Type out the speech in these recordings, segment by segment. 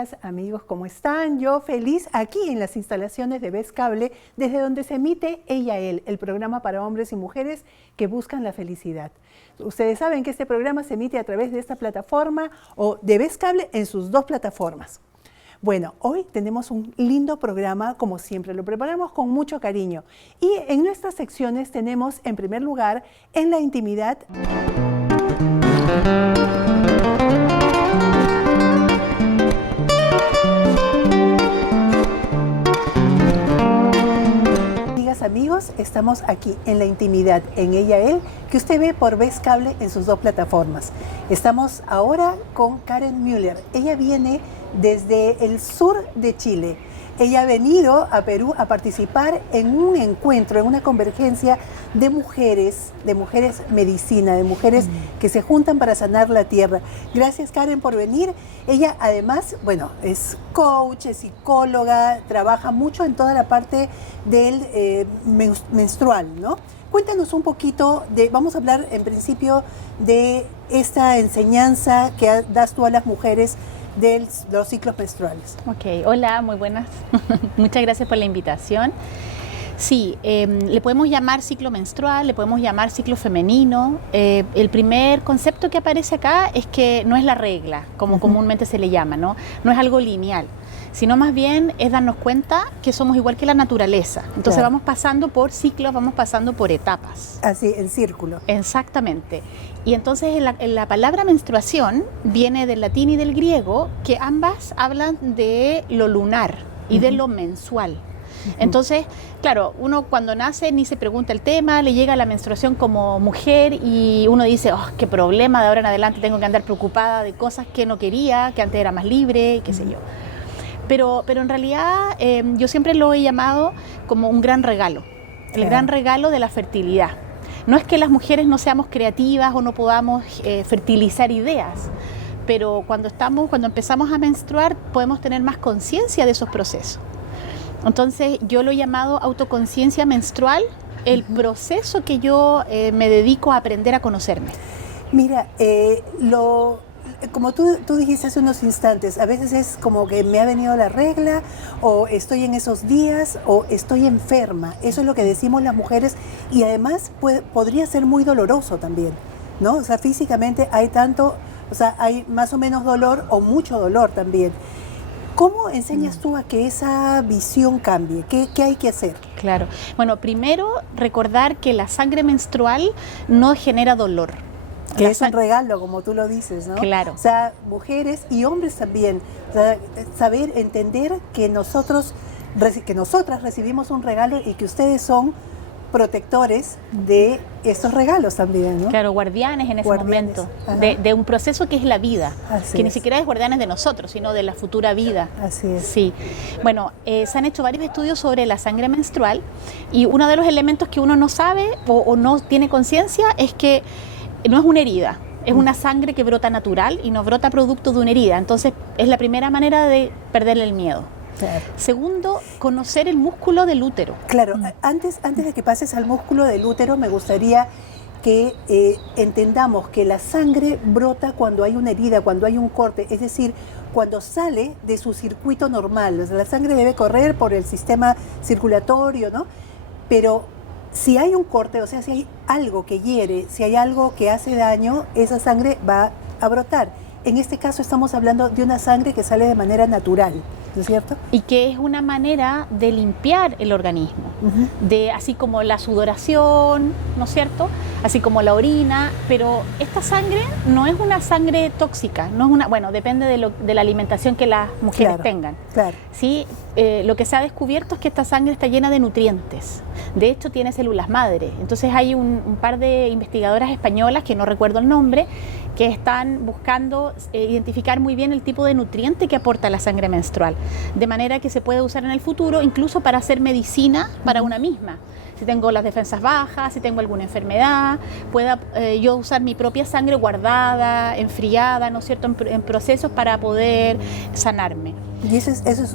amigas, amigos, ¿cómo están? Yo feliz aquí en las instalaciones de Vez Cable, desde donde se emite Ella Él, el programa para hombres y mujeres que buscan la felicidad. Ustedes saben que este programa se emite a través de esta plataforma o de Vez Cable en sus dos plataformas. Bueno, hoy tenemos un lindo programa, como siempre, lo preparamos con mucho cariño. Y en nuestras secciones tenemos, en primer lugar, en la intimidad. Amigos, estamos aquí en la intimidad, en Ella Él, que usted ve por Vez Cable en sus dos plataformas. Estamos ahora con Karen Müller. Ella viene desde el sur de Chile. Ella ha venido a Perú a participar en un encuentro, en una convergencia de mujeres medicina, de mujeres que se juntan para sanar la tierra. Gracias, Karen, por venir. Ella además, bueno, es coach, es psicóloga, trabaja mucho en toda la parte del menstrual, ¿no? Cuéntanos un poquito vamos a hablar en principio de esta enseñanza que das tú a las mujeres de los ciclos menstruales. Ok, hola, muy buenas. Muchas gracias por la invitación. Sí, le podemos llamar ciclo menstrual, le podemos llamar ciclo femenino. El primer concepto que aparece acá es que no es la regla, como comúnmente se le llama, ¿no? No es algo lineal, sino más bien es darnos cuenta que somos igual que la naturaleza. Entonces claro, vamos pasando por ciclos, vamos pasando por etapas. Así, en círculo. Exactamente. Y entonces la palabra menstruación viene del latín y del griego, que ambas hablan de lo lunar y de lo mensual. Entonces, claro, uno cuando nace ni se pregunta el tema, le llega la menstruación como mujer y uno dice, oh, qué problema, de ahora en adelante tengo que andar preocupada de cosas que no quería, que antes era más libre, qué sé yo. Pero en realidad yo siempre lo he llamado como un gran regalo, el gran regalo de la fertilidad. No es que las mujeres no seamos creativas o no podamos fertilizar ideas, pero cuando empezamos a menstruar podemos tener más conciencia de esos procesos. Entonces yo lo he llamado autoconciencia menstrual, el proceso que yo me dedico a aprender a conocerme. Mira, como tú dijiste hace unos instantes, a veces es como que me ha venido la regla, o estoy en esos días, o estoy enferma. Eso es lo que decimos las mujeres, y además podría ser muy doloroso también, ¿no? O sea, físicamente hay hay más o menos dolor, o mucho dolor también. ¿Cómo enseñas tú a que esa visión cambie? ¿Qué hay que hacer? Claro. Bueno, primero recordar que la sangre menstrual no genera dolor. Que es un regalo, como tú lo dices, ¿no? Claro. O sea, mujeres y hombres también. O sea, saber, entender que nosotras recibimos un regalo y que ustedes son protectores de estos regalos también, ¿no? Claro, guardianes en ese momento de un proceso que es la vida, que ni siquiera es guardianes de nosotros, sino de la futura vida. Así es. Sí. Bueno, se han hecho varios estudios sobre la sangre menstrual y uno de los elementos que uno no sabe o no tiene conciencia es que no es una herida, es una sangre que brota natural y no brota producto de una herida. Entonces es la primera manera de perderle el miedo. Claro. Segundo, conocer el músculo del útero. Claro, antes de que pases al músculo del útero, me gustaría que entendamos que la sangre brota cuando hay una herida, cuando hay un corte, es decir, cuando sale de su circuito normal. O sea, la sangre debe correr por el sistema circulatorio, ¿no? Pero si hay un corte, o sea, si hay algo que hiere, si hay algo que hace daño, esa sangre va a brotar. En este caso estamos hablando de una sangre que sale de manera natural, ¿no es cierto? Y que es una manera de limpiar el organismo, así como la sudoración, ¿no es cierto? Así como la orina, pero esta sangre no es una sangre tóxica, no es bueno, depende de la alimentación que las mujeres tengan. Claro. ¿Sí? Lo que se ha descubierto es que esta sangre está llena de nutrientes, de hecho tiene células madre. Entonces hay un par de investigadoras españolas, que no recuerdo el nombre, que están buscando identificar muy bien el tipo de nutriente que aporta la sangre menstrual, de manera que se puede usar en el futuro incluso para hacer medicina para una misma. Si tengo las defensas bajas, si tengo alguna enfermedad, pueda yo usar mi propia sangre guardada, enfriada, ¿no es cierto?, en procesos para poder sanarme. Y eso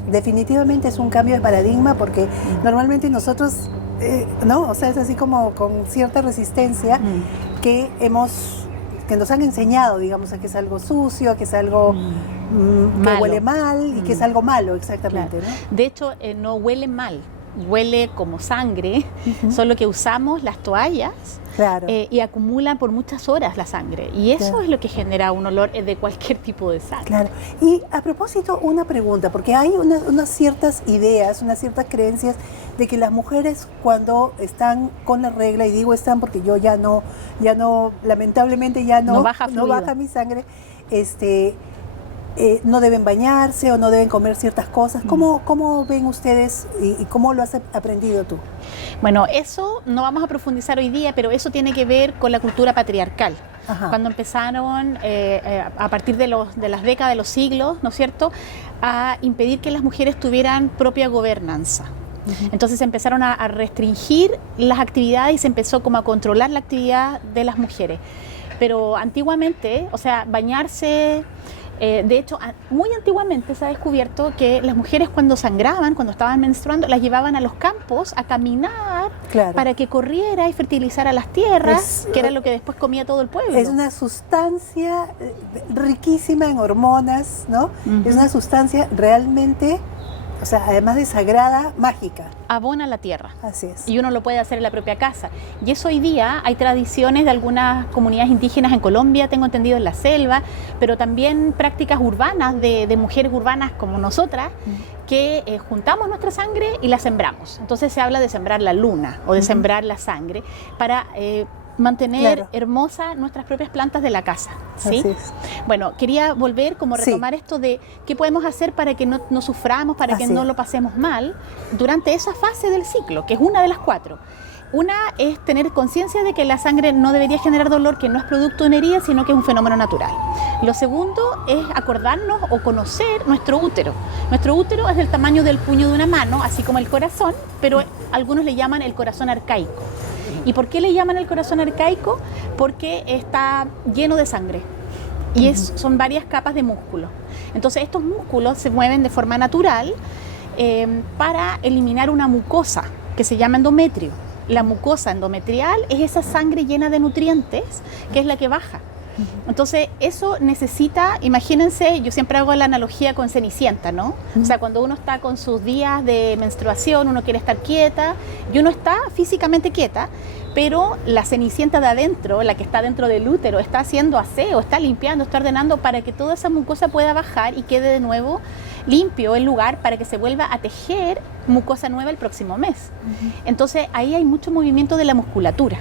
definitivamente es un cambio de paradigma, porque normalmente nosotros, ¿no? O sea, es así como con cierta resistencia que hemos que nos han enseñado, digamos, a que es algo sucio, a que es algo que huele mal y que es algo malo, exactamente. Claro. ¿No? De hecho, no huele mal, huele como sangre, solo que usamos las toallas y acumulan por muchas horas la sangre. Y eso es lo que genera un olor de cualquier tipo de sangre. Claro. Y a propósito, una pregunta, porque hay unas ciertas ideas, unas ciertas creencias de que las mujeres cuando están con la regla, y digo están porque yo ya no, lamentablemente ya no baja mi sangre, no deben bañarse o no deben comer ciertas cosas. ¿Cómo ven ustedes y cómo lo has aprendido tú? Bueno, eso no vamos a profundizar hoy día, pero eso tiene que ver con la cultura patriarcal. Ajá. Cuando empezaron a partir de las décadas, de los siglos, ¿no es cierto?, a impedir que las mujeres tuvieran propia gobernanza. Entonces empezaron a restringir las actividades y se empezó como a controlar la actividad de las mujeres. Pero antiguamente, o sea, bañarse... de hecho, muy antiguamente se ha descubierto que las mujeres cuando sangraban, cuando estaban menstruando, las llevaban a los campos a caminar para que corriera y fertilizara las tierras, que era lo que después comía todo el pueblo. Es una sustancia riquísima en hormonas, ¿no? Es una sustancia realmente... O sea, además de sagrada, mágica. Abona la tierra. Así es. Y uno lo puede hacer en la propia casa. Y eso hoy día hay tradiciones de algunas comunidades indígenas en Colombia, tengo entendido en la selva, pero también prácticas urbanas de mujeres urbanas como nosotras, que juntamos nuestra sangre y la sembramos. Entonces se habla de sembrar la luna o de sembrar la sangre para... mantener hermosas nuestras propias plantas de la casa, ¿sí? Así es. Bueno, quería volver como a retomar esto de qué podemos hacer para que no suframos, para que no lo pasemos mal durante esa fase del ciclo, que es una de las 4. Una es tener conciencia de que la sangre no debería generar dolor, que no es producto de una herida, sino que es un fenómeno natural. Lo segundo es acordarnos o conocer nuestro útero. Nuestro útero es del tamaño del puño de una mano, así como el corazón, pero algunos le llaman el corazón arcaico. ¿Y por qué le llaman el corazón arcaico? Porque está lleno de sangre y son varias capas de músculo. Entonces estos músculos se mueven de forma natural para eliminar una mucosa que se llama endometrio. La mucosa endometrial es esa sangre llena de nutrientes que es la que baja. Entonces eso necesita, imagínense, yo siempre hago la analogía con Cenicienta, ¿no? O sea, cuando uno está con sus días de menstruación, uno quiere estar quieta y uno está físicamente quieta, pero la Cenicienta de adentro, la que está dentro del útero, está haciendo aseo, está limpiando, está ordenando para que toda esa mucosa pueda bajar y quede de nuevo limpio el lugar para que se vuelva a tejer mucosa nueva el próximo mes. Entonces ahí hay mucho movimiento de la musculatura.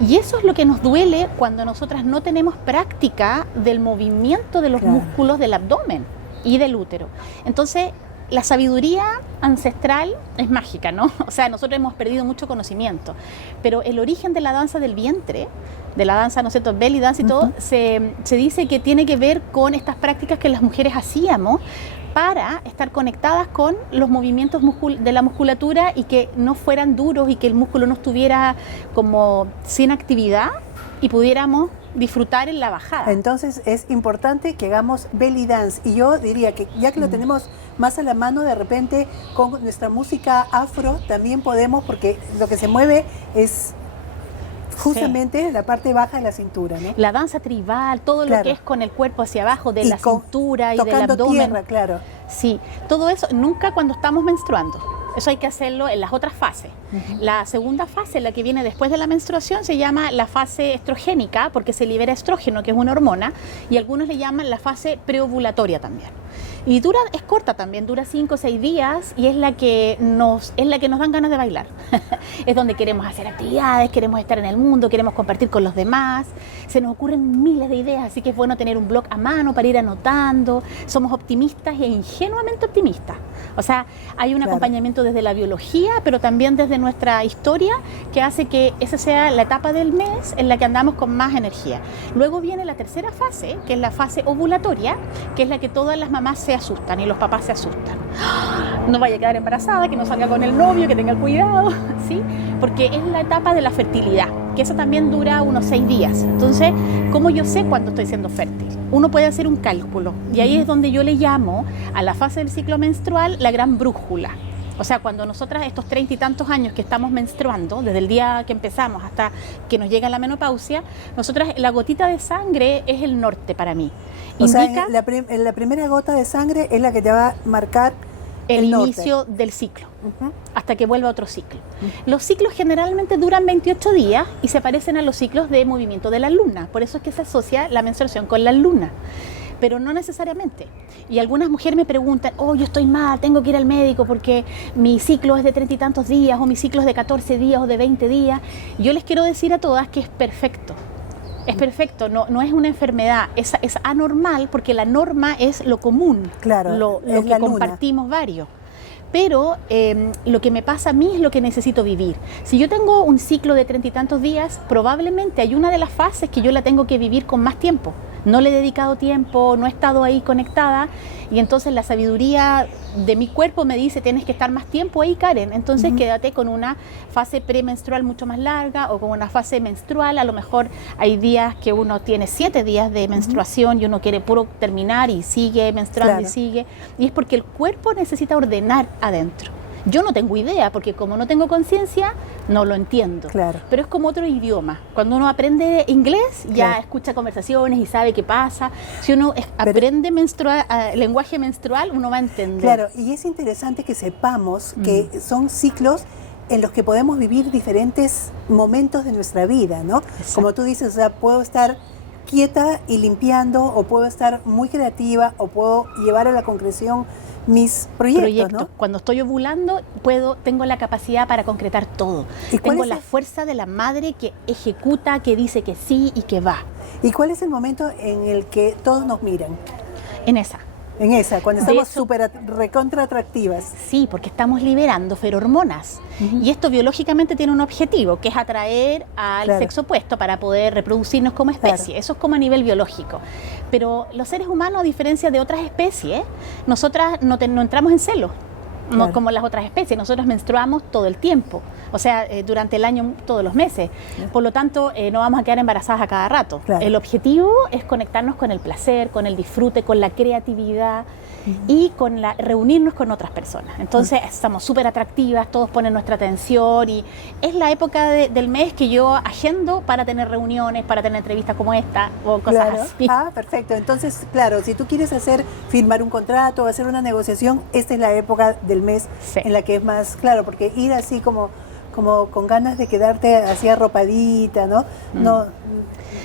Y eso es lo que nos duele cuando nosotras no tenemos práctica del movimiento de los músculos del abdomen y del útero. Entonces, la sabiduría ancestral es mágica, ¿no? O sea, nosotros hemos perdido mucho conocimiento, pero el origen de la danza del vientre, de la danza, ¿no es cierto?, belly dance y todo, se dice que tiene que ver con estas prácticas que las mujeres hacíamos para estar conectadas con los movimientos de la musculatura y que no fueran duros y que el músculo no estuviera como sin actividad y pudiéramos disfrutar en la bajada. Entonces es importante que hagamos belly dance y yo diría que ya que lo tenemos más a la mano, de repente con nuestra música afro también podemos, porque lo que se mueve es justamente la parte baja de la cintura, ¿no? La danza tribal, todo lo que es con el cuerpo hacia abajo, de la cintura y del abdomen. Tocando tierra, claro. Sí, todo eso nunca cuando estamos menstruando. Eso hay que hacerlo en las otras fases. La segunda fase, la que viene después de la menstruación, se llama la fase estrogénica porque se libera estrógeno, que es una hormona, y algunos le llaman la fase preovulatoria también. Y es corta también, dura 5 o 6 días y es la que nos dan ganas de bailar. Es donde queremos hacer actividades, queremos estar en el mundo, queremos compartir con los demás. Se nos ocurren miles de ideas, así que es bueno tener un blog a mano para ir anotando. Somos optimistas e ingenuamente optimistas. O sea, hay un acompañamiento desde la biología, pero también desde nuestra historia, que hace que esa sea la etapa del mes en la que andamos con más energía. Luego viene la tercera fase, que es la fase ovulatoria, que es la que todas las mamás se asustan y los papás se asustan. No vaya a quedar embarazada, que no salga con el novio, que tenga cuidado, ¿sí? Porque es la etapa de la fertilidad, que eso también dura unos 6 días. Entonces, ¿cómo yo sé cuándo estoy siendo fértil? Uno puede hacer un cálculo y ahí es donde yo le llamo a la fase del ciclo menstrual la gran brújula. O sea, cuando nosotras estos 30 y tantos años que estamos menstruando, desde el día que empezamos hasta que nos llega la menopausia, nosotras, la gotita de sangre es el norte para mí. O sea, la primera gota de sangre es la que te va a marcar el norte. inicio del ciclo, hasta que vuelva otro ciclo. Los ciclos generalmente duran 28 días y se parecen a los ciclos de movimiento de la luna, por eso es que se asocia la menstruación con la luna, pero no necesariamente. Y algunas mujeres me preguntan, oh, yo estoy mal, tengo que ir al médico porque mi ciclo es de 30 y tantos días, o mi ciclo es de 14 días o de 20 días. Yo les quiero decir a todas que es perfecto. Es perfecto, no es una enfermedad, es anormal porque la norma es lo común, claro, lo que compartimos varios. Pero lo que me pasa a mí es lo que necesito vivir. Si yo tengo un ciclo de 30 y tantos días, probablemente hay una de las fases que yo la tengo que vivir con más tiempo. No le he dedicado tiempo, no he estado ahí conectada y entonces la sabiduría de mi cuerpo me dice tienes que estar más tiempo ahí, Karen, entonces quédate con una fase premenstrual mucho más larga o con una fase menstrual. A lo mejor hay días que uno tiene 7 días de menstruación y uno quiere puro terminar y sigue menstruando y sigue, y es porque el cuerpo necesita ordenar adentro. Yo no tengo idea, porque como no tengo conciencia, no lo entiendo. Claro. Pero es como otro idioma. Cuando uno aprende inglés, ya escucha conversaciones y sabe qué pasa. Si uno aprende lenguaje menstrual, uno va a entender. Claro, y es interesante que sepamos que son ciclos en los que podemos vivir diferentes momentos de nuestra vida, ¿no? Exacto. Como tú dices, o sea, puedo estar quieta y limpiando, o puedo estar muy creativa, o puedo llevar a la concreción mis proyectos, ¿no? Cuando estoy ovulando, tengo la capacidad para concretar todo. Tengo la fuerza de la madre que ejecuta, que dice que sí y que va. ¿Y cuál es el momento en el que todos nos miran? En esa. Cuando estamos súper recontra atractivas. Sí, porque estamos liberando ferormonas. Y esto biológicamente tiene un objetivo, que es atraer al sexo opuesto para poder reproducirnos como especie. Eso es como a nivel biológico. Pero los seres humanos, a diferencia de otras especies, nosotras no entramos en celo. No como las otras especies, nosotros menstruamos todo el tiempo, o sea, durante el año, todos los meses. Por lo tanto, no vamos a quedar embarazadas a cada rato. El objetivo es conectarnos con el placer, con el disfrute, con la creatividad y con reunirnos con otras personas. Entonces, estamos súper atractivas, todos ponen nuestra atención y es la época del mes que yo agendo para tener reuniones, para tener entrevistas como esta o cosas así. Ah, perfecto. Entonces, claro, si tú quieres firmar un contrato o hacer una negociación, esta es la época del mes en la que es más claro, porque ir así como con ganas de quedarte así arropadita, ¿no? No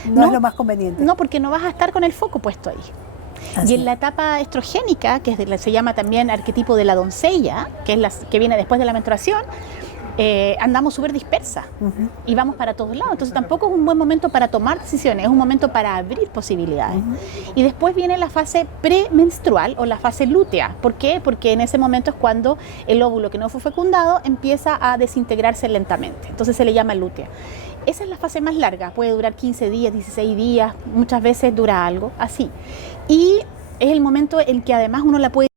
es lo más conveniente. No, porque no vas a estar con el foco puesto ahí. Y en la etapa estrogénica, que se llama también arquetipo de la doncella, que es que viene después de la menstruación, andamos súper dispersas y vamos para todos lados. Entonces tampoco es un buen momento para tomar decisiones, es un momento para abrir posibilidades. Y después viene la fase premenstrual o la fase lútea. ¿Por qué? Porque en ese momento es cuando el óvulo que no fue fecundado empieza a desintegrarse lentamente. Entonces se le llama lútea. Esa es la fase más larga, puede durar 15 días, 16 días, muchas veces dura algo así. Y es el momento en que además uno la puede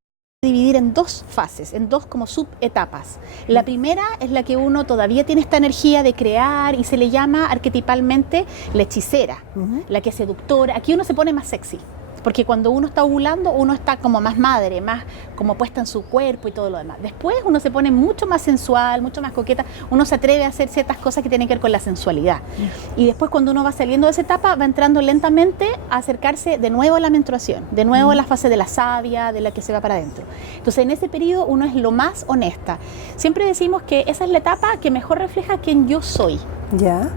dividir en dos fases, en dos como subetapas. La primera es la que uno todavía tiene esta energía de crear y se le llama arquetipalmente la hechicera, la que es seductora. Aquí uno se pone más sexy, porque cuando uno está ovulando, uno está como más madre, más como puesta en su cuerpo y todo lo demás. Después uno se pone mucho más sensual, mucho más coqueta, uno se atreve a hacer ciertas cosas que tienen que ver con la sensualidad. Y después cuando uno va saliendo de esa etapa, va entrando lentamente a acercarse de nuevo a la menstruación, de nuevo a la fase de la savia, de la que se va para adentro. Entonces en ese periodo uno es lo más honesta. Siempre decimos que esa es la etapa que mejor refleja quién yo soy.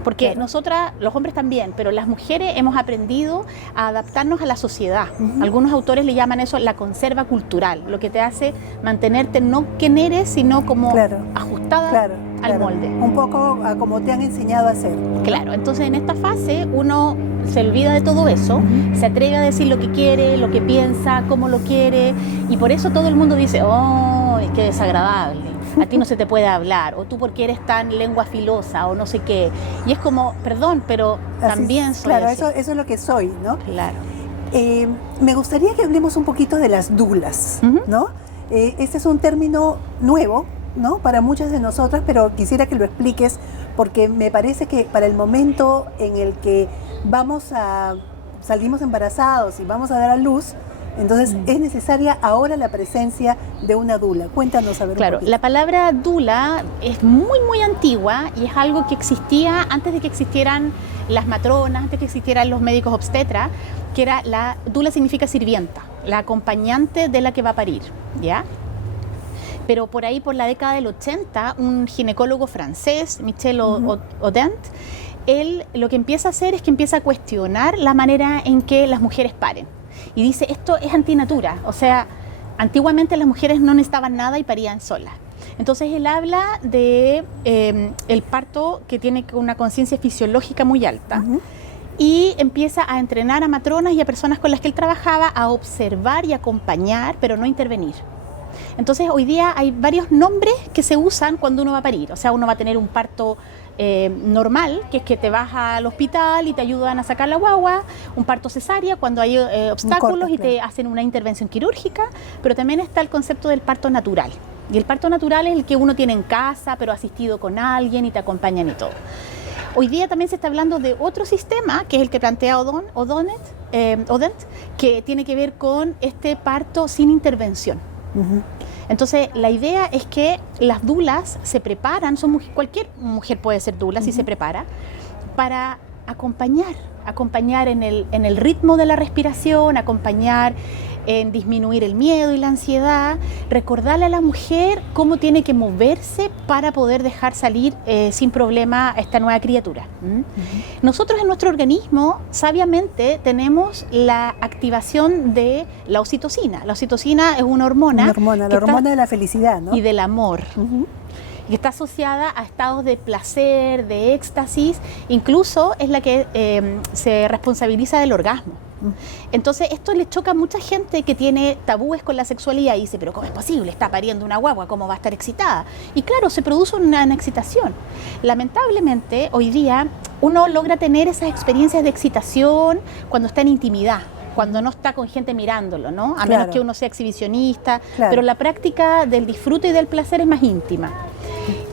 Porque nosotras, los hombres también, pero las mujeres hemos aprendido a adaptarnos a la sociedad. Algunos autores le llaman eso la conserva cultural, lo que te hace mantenerte no quien eres, sino como ajustada al molde. Un poco a como te han enseñado a hacer. Claro, entonces en esta fase uno se olvida de todo eso, se atreve a decir lo que quiere, lo que piensa, cómo lo quiere, y por eso todo el mundo dice, oh, qué desagradable. A ti no se te puede hablar, o tú porque eres tan lengua filosa, o no sé qué. Y es como, perdón, pero también soy así. Claro, eso es lo que soy, ¿no? Claro. Me gustaría que hablemos un poquito de las doulas, ¿no? Este es un término nuevo, ¿no? Para muchas de nosotras, pero quisiera que lo expliques, porque me parece que para el momento en el que salimos embarazados y vamos a dar a luz, Entonces es necesaria ahora la presencia de una dula. Cuéntanos a ver. Claro, la palabra dula es muy, muy antigua y es algo que existía antes de que existieran las matronas, antes de que existieran los médicos obstetras, que era la dula significa sirvienta, la acompañante de la que va a parir, ¿ya? Pero por ahí, por la década del 80, un ginecólogo francés, Michel Audent, él lo que empieza a hacer es que empieza a cuestionar la manera en que las mujeres paren. Y dice, esto es antinatura, o sea, antiguamente las mujeres no necesitaban nada y parían solas. Entonces él habla de el parto que tiene una conciencia fisiológica muy alta y empieza a entrenar a matronas y a personas con las que él trabajaba a observar y acompañar, pero no intervenir. Entonces hoy día hay varios nombres que se usan cuando uno va a parir, o sea, uno va a tener un parto normal, que es que te vas al hospital y te ayudan a sacar la guagua, un parto cesárea cuando hay obstáculos y te hacen una intervención quirúrgica, pero también está el concepto del parto natural. Y el parto natural es el que uno tiene en casa, pero asistido con alguien y te acompañan y todo. Hoy día también se está hablando de otro sistema, que es el que plantea Audent, que tiene que ver con este parto sin intervención. Entonces, la idea es que las dulas se preparan, cualquier mujer puede ser dula si se prepara, para acompañar en el ritmo de la respiración, acompañar en disminuir el miedo y la ansiedad, recordarle a la mujer cómo tiene que moverse para poder dejar salir sin problema a esta nueva criatura. Nosotros en nuestro organismo, sabiamente, tenemos la activación de la oxitocina. La oxitocina es una hormona. La hormona de la felicidad, ¿no? Y del amor. Que está asociada a estados de placer, de éxtasis, incluso es la que se responsabiliza del orgasmo. Entonces esto le choca a mucha gente que tiene tabúes con la sexualidad y dice, pero ¿cómo es posible? Está pariendo una guagua, ¿cómo va a estar excitada? Y claro, se produce una excitación. Lamentablemente, hoy día uno logra tener esas experiencias de excitación cuando está en intimidad, cuando no está con gente mirándolo, ¿no? A menos que uno sea exhibicionista, pero la práctica del disfrute y del placer es más íntima.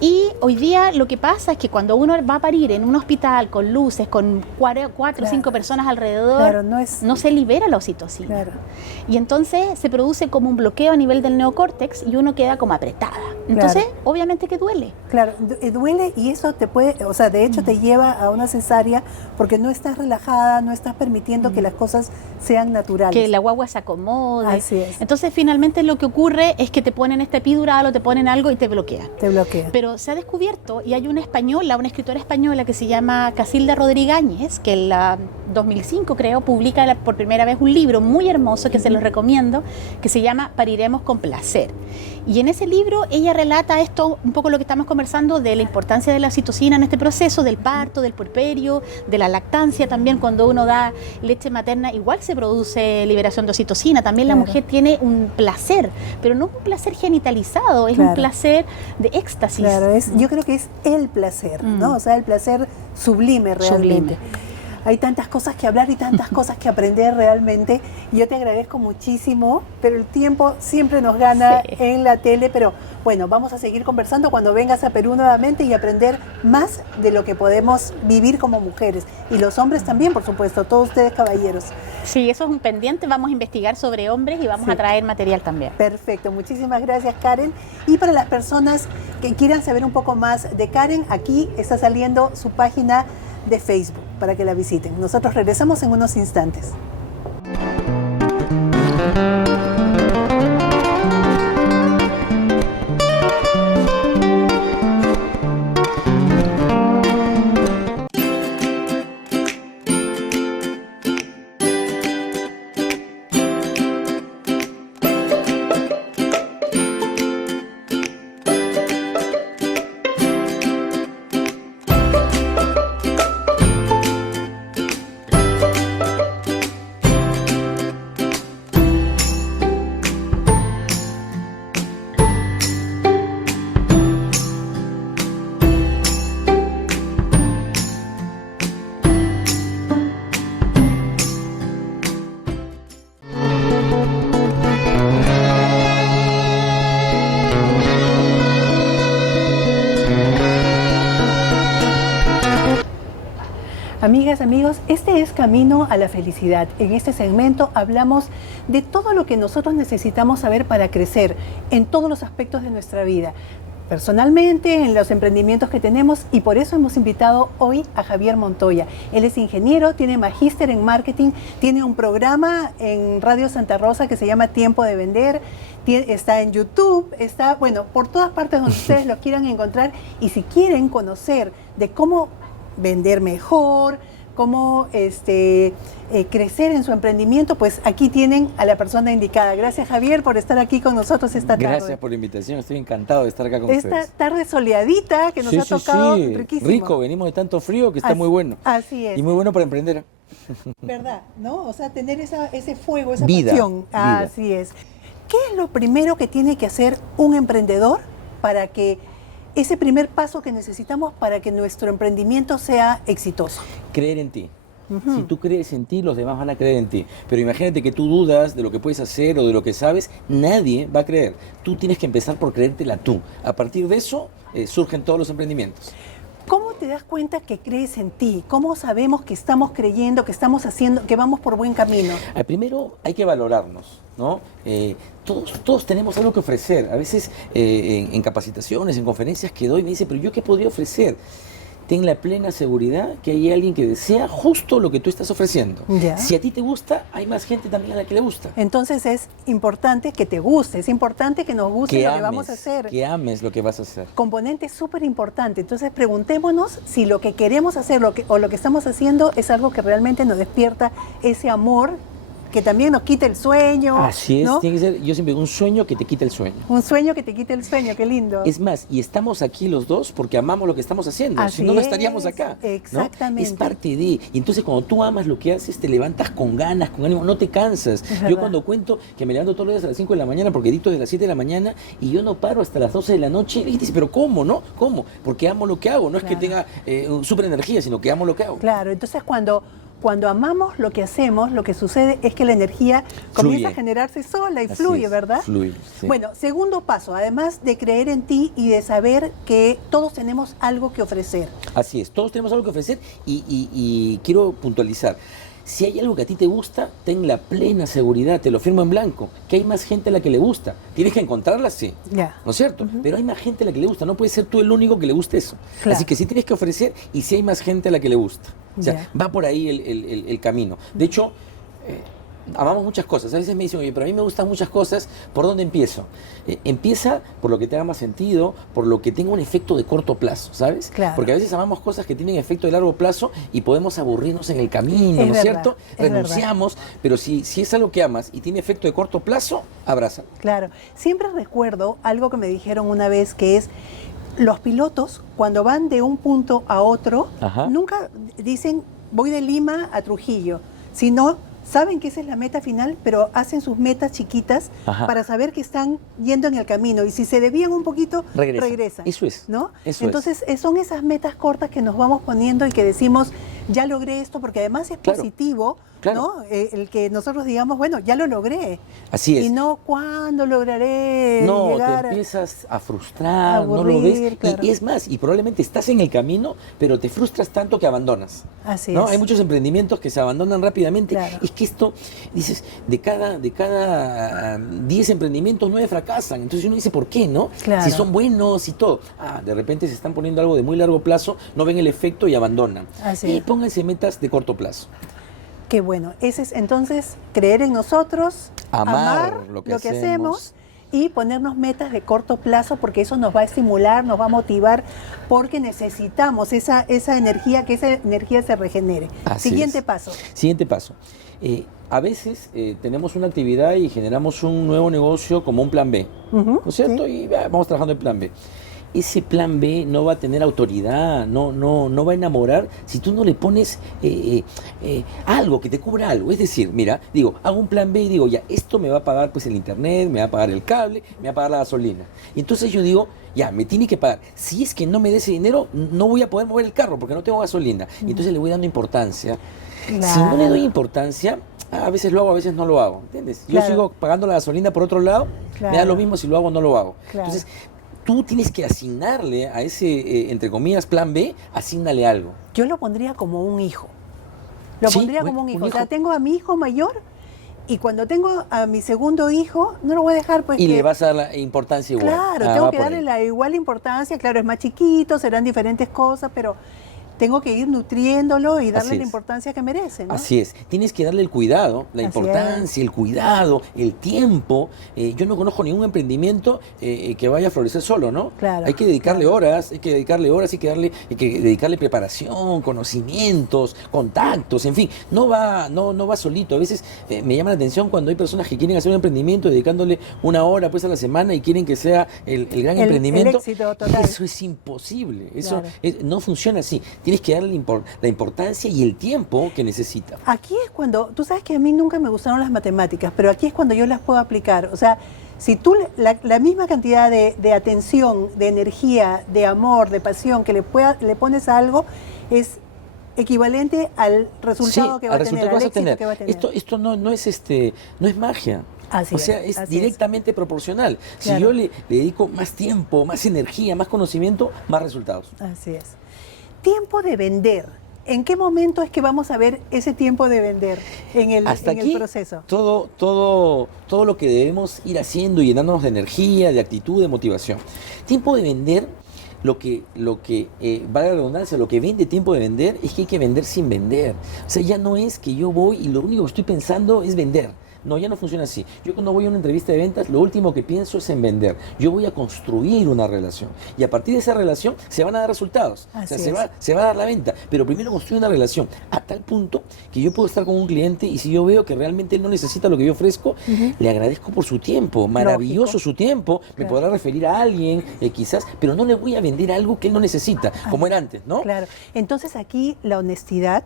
Y hoy día lo que pasa es que cuando uno va a parir en un hospital con luces, con 4 o 5 personas alrededor, no se libera la oxitocina. Y entonces se produce como un bloqueo a nivel del neocórtex y uno queda como apretada. Entonces, obviamente que duele. Claro, duele y eso te puede, o sea, de hecho te lleva a una cesárea porque no estás relajada, no estás permitiendo que las cosas sean naturales. Que la guagua se acomode. Así es. Entonces, finalmente lo que ocurre es que te ponen esta epidural o te ponen algo y te bloquea. Te bloquea. Pero se ha descubierto, y hay una escritora española que se llama Casilda Rodríguez, que en la 2005 creo, publica por primera vez un libro muy hermoso que se los recomiendo, que se llama Pariremos con placer. Y en ese libro ella relata esto, un poco lo que estamos conversando, de la importancia de la oxitocina en este proceso, del parto, del puerperio, de la lactancia también. Cuando uno da leche materna igual se produce liberación de oxitocina, también la mujer tiene un placer, pero no un placer genitalizado, es un placer de éxtasis. Claro, yo creo que es el placer, ¿no? O sea, el placer sublime realmente. Hay tantas cosas que hablar y tantas cosas que aprender realmente. Yo te agradezco muchísimo, pero el tiempo siempre nos gana en la tele. Pero bueno, vamos a seguir conversando cuando vengas a Perú nuevamente y aprender más de lo que podemos vivir como mujeres. Y los hombres también, por supuesto, todos ustedes caballeros. Sí, eso es un pendiente. Vamos a investigar sobre hombres y vamos a traer material también. Perfecto, muchísimas gracias, Karen. Y para las personas que quieran saber un poco más de Karen, aquí está saliendo su página de Facebook para que la visiten. Nosotros regresamos en unos instantes. Amigas, amigos, este es Camino a la Felicidad. En este segmento hablamos de todo lo que nosotros necesitamos saber para crecer en todos los aspectos de nuestra vida, personalmente, en los emprendimientos que tenemos, y por eso hemos invitado hoy a Javier Montoya. Él es ingeniero, tiene magíster en marketing, tiene un programa en Radio Santa Rosa que se llama Tiempo de Vender, está en YouTube, está, bueno, por todas partes donde ustedes lo quieran encontrar, y si quieren conocer de cómo vender mejor, cómo crecer en su emprendimiento, pues aquí tienen a la persona indicada. Gracias, Javier, por estar aquí con nosotros esta tarde. Gracias por la invitación, estoy encantado de estar acá con ustedes. Esta tarde soleadita que nos ha tocado, riquísimo. Rico, venimos de tanto frío que está muy bueno. Así es. Y muy bueno para emprender. ¿Verdad? ¿No? O sea, tener ese fuego, esa vida, pasión. vida. Así es. ¿Qué es lo primero que tiene que hacer un emprendedor para que ese primer paso que necesitamos para que nuestro emprendimiento sea exitoso? Creer en ti. Si tú crees en ti, los demás van a creer en ti. Pero imagínate que tú dudas de lo que puedes hacer o de lo que sabes, nadie va a creer. Tú tienes que empezar por creértela tú. A partir de eso surgen todos los emprendimientos. ¿Cómo te das cuenta que crees en ti? ¿Cómo sabemos que estamos creyendo, que estamos haciendo, que vamos por buen camino? Primero hay que valorarnos, ¿no? Todos tenemos algo que ofrecer. A veces en capacitaciones, en conferencias que doy, me dice, pero ¿yo qué podría ofrecer? Ten la plena seguridad que hay alguien que desea justo lo que tú estás ofreciendo. ¿Ya? Si a ti te gusta, hay más gente también a la que le gusta. Entonces es importante que te guste, es importante que nos guste lo que vamos a hacer. Que ames lo que vas a hacer. Componente súper importante. Entonces preguntémonos si lo que queremos hacer o lo que estamos haciendo es algo que realmente nos despierta ese amor que también nos quite el sueño. Así es, ¿no? Tiene que ser, yo siempre digo, un sueño que te quite el sueño. Un sueño que te quite el sueño, qué lindo. Es más, y estamos aquí los dos porque amamos lo que estamos haciendo, Así si no, no estaríamos acá. Exactamente. ¿No? Es parte de, y entonces cuando tú amas lo que haces, te levantas con ganas, con ánimo, no te cansas. Yo cuando cuento que me levanto todos los días a las 5 de la mañana porque edito desde las 7 de la mañana y yo no paro hasta las 12 de la noche, y dices, pero ¿cómo, no? ¿Cómo? Porque amo lo que hago, no es que tenga súper energía, sino que amo lo que hago. Claro, entonces cuando amamos lo que hacemos, lo que sucede es que la energía comienza a generarse sola y fluye, ¿verdad? Fluye, sí. Bueno, segundo paso, además de creer en ti y de saber que todos tenemos algo que ofrecer. Así es, todos tenemos algo que ofrecer y quiero puntualizar. Si hay algo que a ti te gusta, ten la plena seguridad, te lo firmo en blanco, que hay más gente a la que le gusta. Tienes que encontrarla, sí, ¿no es cierto? Pero hay más gente a la que le gusta, no puedes ser tú el único que le guste eso. Claro. Así que sí tienes que ofrecer y sí hay más gente a la que le gusta. O sea, va por ahí el camino. De hecho, amamos muchas cosas. A veces me dicen, oye, pero a mí me gustan muchas cosas, ¿por dónde empiezo? Empieza por lo que te haga más sentido, por lo que tenga un efecto de corto plazo, ¿sabes? Claro. Porque a veces amamos cosas que tienen efecto de largo plazo y podemos aburrirnos en el camino, ¿no es cierto? Renunciamos, pero si es algo que amas y tiene efecto de corto plazo, abraza. Claro. Siempre recuerdo algo que me dijeron una vez, que es, los pilotos, cuando van de un punto a otro, nunca dicen, voy de Lima a Trujillo, sino saben que esa es la meta final, pero hacen sus metas chiquitas para saber que están yendo en el camino. Y si se desvían un poquito, regresan. Eso es. ¿No? Eso Entonces, son esas metas cortas que nos vamos poniendo y que decimos, ya logré esto, porque además es positivo, ¿no? El que nosotros digamos, bueno, ya lo logré. Así es. Y no, ¿cuándo lograré llegar te empiezas a frustrar, aburrir, no lo ves. Claro. Y es más, y probablemente estás en el camino, pero te frustras tanto que abandonas. Así ¿no? es. Hay muchos emprendimientos que se abandonan rápidamente. Claro. Es que esto, dices, de cada 10 emprendimientos, 9 fracasan. Entonces uno dice, ¿por qué, no? Claro. Si son buenos y todo. De repente se están poniendo algo de muy largo plazo, no ven el efecto y abandonan. Así es. Pónganse metas de corto plazo. Qué bueno. Ese es entonces creer en nosotros, amar lo que hacemos y ponernos metas de corto plazo, porque eso nos va a estimular, nos va a motivar, porque necesitamos esa energía, que esa energía se regenere. Siguiente paso. Siguiente paso. A veces tenemos una actividad y generamos un nuevo negocio como un plan B, ¿no es cierto? Y vamos trabajando en plan B. Ese plan B no va a tener autoridad, no va a enamorar si tú no le pones algo que te cubra algo. Es decir, mira, digo, hago un plan B y digo, ya, esto me va a pagar pues el internet, me va a pagar el cable, me va a pagar la gasolina. Y entonces yo digo, ya, me tiene que pagar. Si es que no me dé ese dinero, no voy a poder mover el carro porque no tengo gasolina. Y entonces le voy dando importancia. Claro. Si no le doy importancia, a veces lo hago, a veces no lo hago, ¿entiendes? Yo sigo pagando la gasolina por otro lado, me da lo mismo si lo hago o no lo hago. Entonces, tú tienes que asignarle a ese, entre comillas, plan B, asígnale algo. Yo lo pondría como un hijo. Lo Sí, pondría bueno, como un hijo. un O sea, hijo. tengo a mi hijo mayor y cuando tengo a mi segundo hijo, no lo voy a dejar pues Y que... le vas a dar la importancia igual. Claro, Ah, tengo va que por darle ahí. la igual importancia. Claro, es más chiquito, serán diferentes cosas, pero tengo que ir nutriéndolo y darle Así la es. importancia que merece, ¿no? Así es, tienes que darle el cuidado, la Así importancia, el cuidado, el tiempo. Yo no conozco ningún emprendimiento que vaya a florecer solo, ¿no? Claro, Hay que dedicarle claro. horas, hay que dedicarle preparación, conocimientos, contactos, en fin, no va solito. A veces me llama la atención cuando hay personas que quieren hacer un emprendimiento dedicándole una hora pues a la semana y quieren que sea el gran El emprendimiento. éxito total. Eso es imposible, eso Claro. no funciona así. Tienes que darle la importancia y el tiempo que necesita. Aquí es cuando, tú sabes que a mí nunca me gustaron las matemáticas, pero aquí es cuando yo las puedo aplicar. O sea, si tú la misma cantidad de atención, de energía, de amor, de pasión que le pones a algo, es equivalente al resultado que va a al tener, resultado al que vas a éxito tener. que va a tener. Esto no es magia. Así O sea, es, es así directamente proporcional. Si Claro. yo le dedico más tiempo, más energía, más conocimiento, más resultados. Así es. Tiempo de vender. ¿En qué momento es que vamos a ver ese tiempo de vender Hasta en aquí, el proceso? todo lo que debemos ir haciendo y llenándonos de energía, de actitud, de motivación. Tiempo de vender, valga la redundancia, lo que vende tiempo de vender es que hay que vender sin vender. O sea, ya no es que yo voy y lo único que estoy pensando es vender. No, ya no funciona así. Yo cuando voy a una entrevista de ventas, lo último que pienso es en vender. Yo voy a construir una relación. Y a partir de esa relación se van a dar resultados. O sea, Así se va a dar la venta. Pero primero construyo una relación a tal punto que yo puedo estar con un cliente y si yo veo que realmente él no necesita lo que yo ofrezco, le agradezco por su tiempo. Maravilloso Lógico. su tiempo. Me Claro. podrá referir a alguien, quizás, pero no le voy a vender algo que él no necesita, como era antes, ¿no? Claro. Entonces aquí la honestidad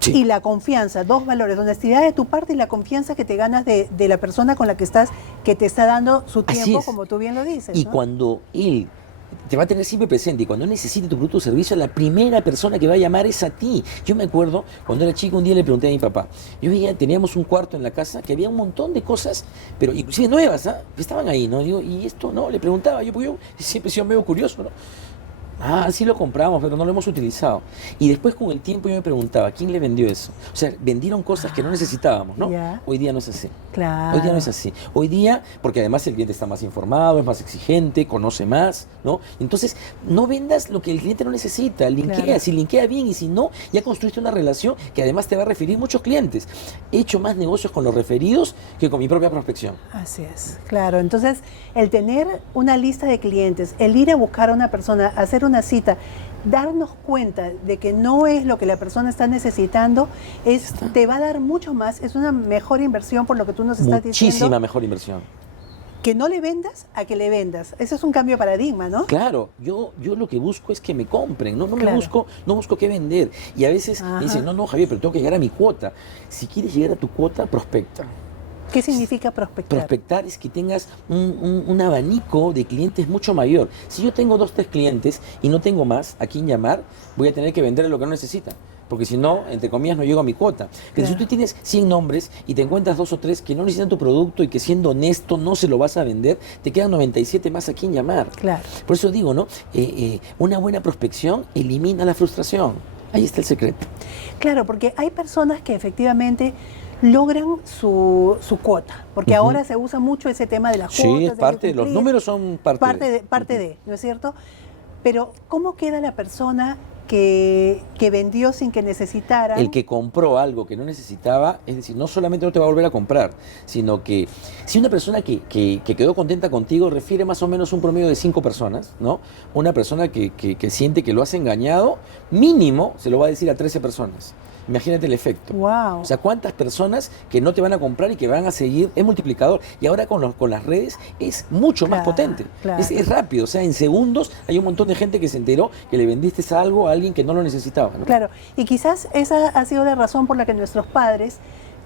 Sí. y la confianza, dos valores, la honestidad de tu parte y la confianza que te ganas de la persona con la que estás, que te está dando su Así tiempo, es. como tú bien lo dices. Y ¿no? cuando él te va a tener siempre presente y cuando él necesite tu producto o servicio, la primera persona que va a llamar es a ti. Yo me acuerdo, cuando era chico, un día le pregunté a mi papá, teníamos un cuarto en la casa que había un montón de cosas, pero inclusive nuevas, que estaban ahí, ¿no? Digo, y esto no, le preguntaba yo, porque yo siempre he sido medio curioso, ¿no? Ah, sí lo compramos, pero no lo hemos utilizado. Y después con el tiempo yo me preguntaba, ¿quién le vendió eso? O sea, vendieron cosas que no necesitábamos, ¿no? Ya. Hoy día no es así. Claro. Hoy día no es así. Hoy día, porque además el cliente está más informado, es más exigente, conoce más, ¿no? Entonces, no vendas lo que el cliente no necesita, linkea, Claro. si linkea bien y si no, ya construiste una relación que además te va a referir muchos clientes. He hecho más negocios con los referidos que con mi propia prospección. Así es, claro. Entonces, el tener una lista de clientes, el ir a buscar a una persona, hacer una cita, darnos cuenta de que no es lo que la persona está necesitando, te va a dar mucho más, es una mejor inversión por lo que tú nos estás Muchísima diciendo. mejor inversión. Que no le vendas a que le vendas. Ese es un cambio de paradigma, ¿no? Claro, yo lo que busco es que me compren, no Claro. no busco qué vender. Y a veces Ajá. me dicen, no, Javier, pero tengo que llegar a mi cuota. Si quieres llegar a tu cuota, prospecta. ¿Qué significa prospectar? Prospectar es que tengas un abanico de clientes mucho mayor. Si yo tengo 2, 3 clientes y no tengo más a quién llamar, voy a tener que venderle lo que no necesita. Porque si no, entre comillas, no llego a mi cuota. Pero Claro. si tú tienes 100 nombres y te encuentras 2 o 3 que no necesitan tu producto y que siendo honesto no se lo vas a vender, te quedan 97 más a quién llamar. Claro. Por eso digo, ¿no? Una buena prospección elimina la frustración. Ahí está el secreto. Claro, porque hay personas que efectivamente logran su cuota, porque Ujú. ahora se usa mucho ese tema de las Sí, cuotas. es de parte, los cumplir. números son Parte de, ¿no es cierto? Pero ¿cómo queda la persona que vendió sin que necesitara? El que compró algo que no necesitaba, es decir, no solamente no te va a volver a comprar, sino que si una persona que quedó contenta contigo refiere más o menos un promedio de 5 personas, ¿no? Una persona que siente que lo has engañado, mínimo se lo va a decir a 13 personas. Imagínate el efecto. Wow. O sea, cuántas personas que no te van a comprar y que van a seguir, es multiplicador. Y ahora con las redes es mucho más Claro, potente. claro. Es rápido, o sea, en segundos hay un montón de gente que se enteró que le vendiste algo a alguien que no lo necesitaba, ¿no? Claro, y quizás esa ha sido la razón por la que nuestros padres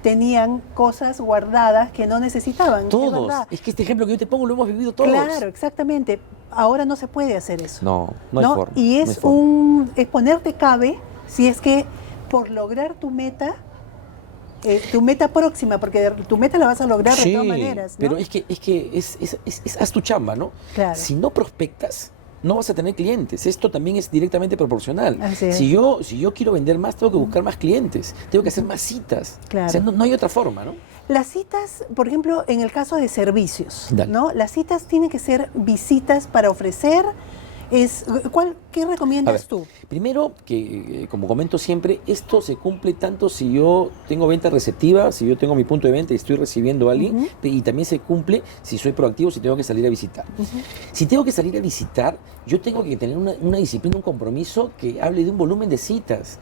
tenían cosas guardadas que no necesitaban. es Todos. verdad. Es que este ejemplo que yo te pongo lo hemos vivido todos. Claro, exactamente. Ahora no se puede hacer eso. No hay forma. Y no es hay forma. es ponerte cabe si es que por lograr tu meta tu meta próxima, porque tu meta la vas a lograr de todas maneras, ¿no? Pero es que haz tu chamba, ¿no? Claro. Si no prospectas, no vas a tener clientes. Esto también es directamente proporcional. Así es. Si yo quiero vender más, tengo que buscar más clientes, tengo que hacer más citas. Claro. O sea, no hay otra forma, ¿no? Las citas, por ejemplo, en el caso de servicios, Dale. ¿no? Las citas tienen que ser visitas para ofrecer. ¿Qué recomiendas tú? Primero, que como comento siempre, esto se cumple tanto si yo tengo venta receptiva, si yo tengo mi punto de venta y estoy recibiendo a alguien, y también se cumple si soy proactivo, si tengo que salir a visitar. Si tengo que salir a visitar, yo tengo que tener una disciplina, un compromiso que hable de un volumen de citas.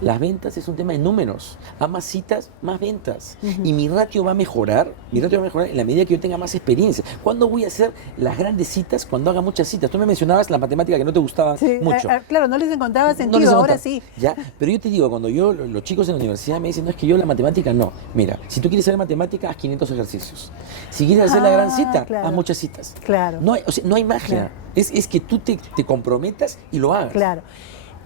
Las ventas es un tema de números. A más citas, más ventas. Y mi ratio va a mejorar en la medida que yo tenga más experiencia. ¿Cuándo voy a hacer las grandes citas? Cuando haga muchas citas. Tú me mencionabas la matemática que no te gustaba mucho. Claro, no les encontraba sentido, No les ahora encontraba. sí. ¿Ya? Pero yo te digo, cuando los chicos en la universidad me dicen, no, es que yo la matemática no. Mira, si tú quieres hacer matemática, haz 500 ejercicios. Si quieres hacer la gran cita, claro. haz muchas citas. Claro. No hay magia. Claro. Es que tú te comprometas y lo hagas. Claro.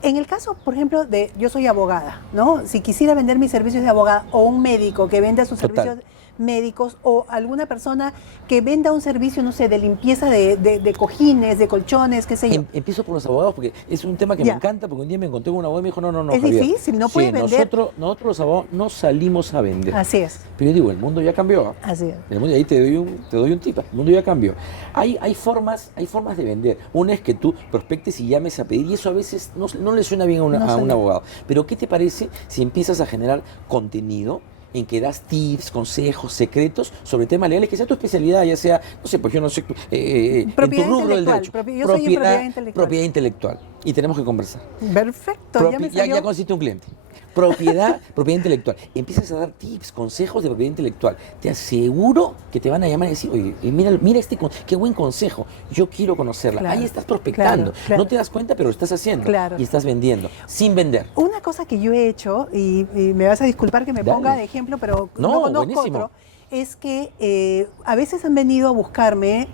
En el caso, por ejemplo, yo soy abogada, ¿no? Si quisiera vender mis servicios de abogada, o un médico que venda sus servicios médicos, o alguna persona que venda un servicio, no sé, de limpieza de cojines, de colchones, qué sé yo. Empiezo por los abogados porque es un tema que me encanta, porque un día me encontré con un abogado y me dijo, no, es Javier, difícil, no puede vender. Nosotros los abogados no salimos a vender. Así es. Pero yo digo, el mundo ya cambió. Así es. El mundo, ahí te doy un tip, el mundo ya cambió. Hay formas de vender. Una es que tú prospectes y llames a pedir, y eso a veces no le suena bien a un abogado. Pero ¿qué te parece si empiezas a generar contenido en que das tips, consejos, secretos sobre temas legales, que sea tu especialidad, ya sea, no sé, pues yo no sé, en tu rubro del derecho. Yo soy en propiedad intelectual. Propiedad intelectual. Y tenemos que conversar. Perfecto, ya consiste un cliente. Propiedad intelectual. Empiezas a dar tips, consejos de propiedad intelectual. Te aseguro que te van a llamar y decir, oye, mira qué buen consejo, yo quiero conocerla. Claro, ahí estás prospectando. Claro. No te das cuenta, pero lo estás haciendo. Claro. Y estás vendiendo, sin vender. Una cosa que yo he hecho, y me vas a disculpar que me ponga de ejemplo, pero no conozco buenísimo. otro, es que a veces han venido a buscarme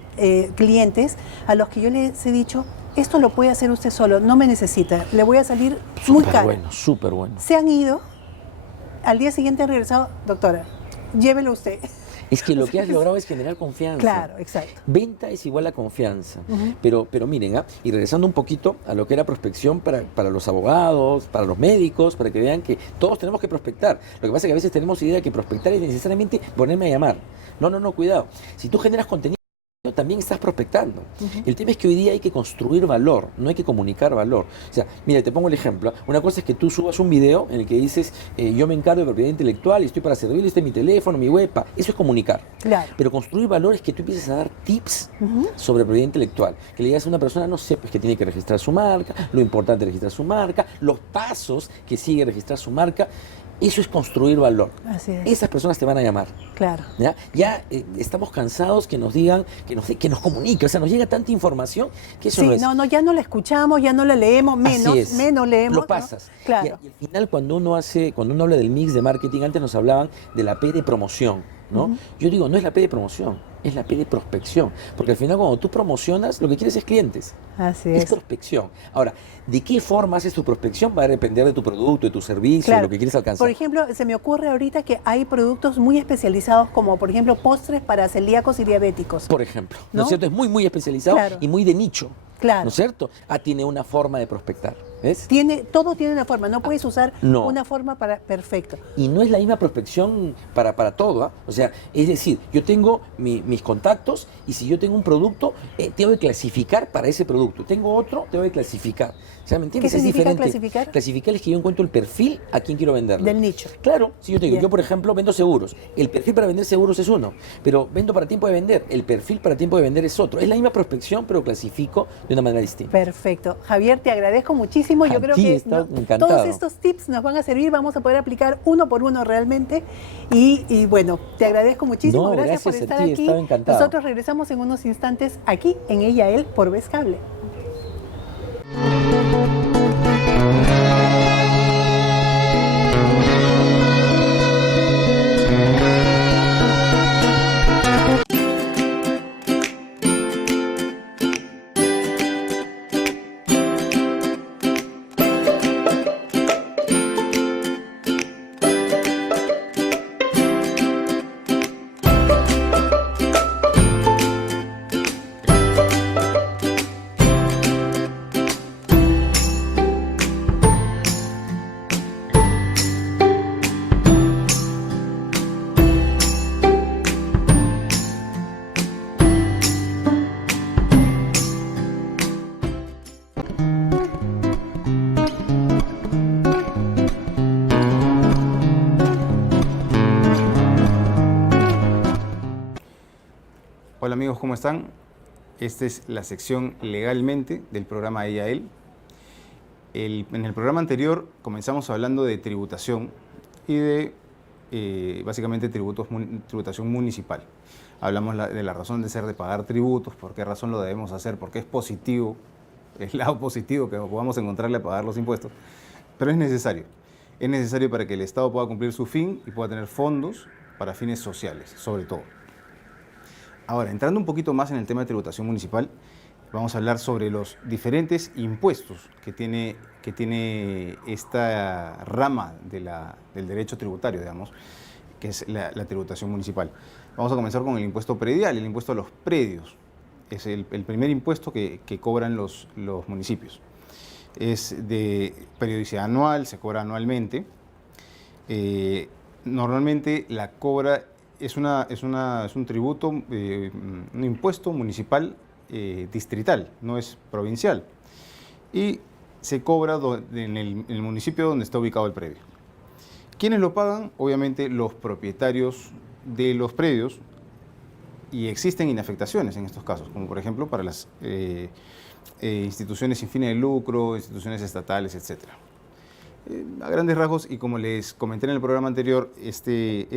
clientes a los que yo les he dicho, esto lo puede hacer usted solo, no me necesita, le voy a salir muy caro. Súper bueno. Se han ido, al día siguiente han regresado, doctora, llévelo usted. Es que lo que has logrado es generar confianza. Claro, exacto. Venta es igual a confianza. Pero miren, y regresando un poquito a lo que era prospección para los abogados, para los médicos, para que vean que todos tenemos que prospectar. Lo que pasa es que a veces tenemos idea de que prospectar es necesariamente ponerme a llamar. No, cuidado. Si tú generas contenido, también estás prospectando. El tema es que hoy día hay que construir valor, no hay que comunicar valor. O sea, mira, te pongo el ejemplo. Una cosa es que tú subas un video en el que dices, yo me encargo de propiedad intelectual y estoy para servirle, este es mi teléfono, mi web, eso es comunicar. Claro. Pero construir valor es que tú empieces a dar tips sobre propiedad intelectual. Que le digas a una persona, no sé, pues que tiene que registrar su marca, lo importante es registrar su marca, los pasos que sigue registrar su marca. Eso es construir valor. Así es. Esas personas te van a llamar. Claro. Ya estamos cansados que nos digan, que nos comunique, o sea, nos llega tanta información que eso no es. Ya no la escuchamos, ya no la leemos, menos leemos. Lo pasas. ¿No? Claro. Y al final cuando uno habla del mix de marketing, antes nos hablaban de la P de promoción, ¿no? Yo digo, no es la P de promoción, es la P de prospección. Porque al final cuando tú promocionas, lo que quieres es clientes. Así es es. Prospección. Ahora, ¿de qué forma haces tu prospección? Va a depender de tu producto, de tu servicio, de lo que quieres alcanzar. Por ejemplo, se me ocurre ahorita que hay productos muy especializados como, por ejemplo, postres para celíacos y diabéticos. Por ejemplo, ¿no es cierto? Es muy, muy especializado y muy de nicho. Claro. ¿No es cierto? Tiene una forma de prospectar. ¿Ves? Todo tiene una forma, no puedes usar una forma perfecto. Y no es la misma prospección para todo, ¿eh? O sea, es decir, yo tengo mis contactos y si yo tengo un producto, tengo que clasificar para ese producto. Tengo otro, tengo que clasificar. O sea, ¿me entiendes? ¿Qué significa diferente. clasificar? Clasificar es que yo encuentro el perfil a quien quiero venderlo. Del nicho. Claro, si yo te digo, yo por ejemplo vendo seguros. El perfil para vender seguros es uno, pero vendo para tiempo de vender. El perfil para tiempo de vender es otro. Es la misma prospección, pero clasifico de una manera distinta. Perfecto. Javier, te agradezco muchísimo. Yo creo que todos estos tips nos van a servir, vamos a poder aplicar uno por uno realmente. Y bueno, te agradezco muchísimo. Gracias por estar aquí. Nosotros regresamos en unos instantes aquí en Ella Él por Vez Cable. Hola amigos, ¿cómo están? Esta es la sección Legalmente del programa Ella Él. En el programa anterior comenzamos hablando de tributación y de básicamente tributación municipal. Hablamos de la razón de ser de pagar tributos, por qué razón lo debemos hacer, por qué es positivo, el lado positivo que podamos encontrarle a pagar los impuestos, pero es necesario. Es necesario para que el Estado pueda cumplir su fin y pueda tener fondos para fines sociales, sobre todo. Ahora, entrando un poquito más en el tema de tributación municipal, vamos a hablar sobre los diferentes impuestos que tiene esta rama del derecho tributario, digamos, que es la tributación municipal. Vamos a comenzar con el impuesto predial, el impuesto a los predios. Es el primer impuesto que cobran los municipios. Es de periodicidad anual, se cobra anualmente. Normalmente la cobra es un tributo, un impuesto municipal distrital, no es provincial. Y se cobra en el municipio donde está ubicado el predio. ¿Quiénes lo pagan? Obviamente los propietarios de los predios, y existen inafectaciones en estos casos, como por ejemplo para las instituciones sin fines de lucro, instituciones estatales, etc. A grandes rasgos, y como les comenté en el programa anterior, este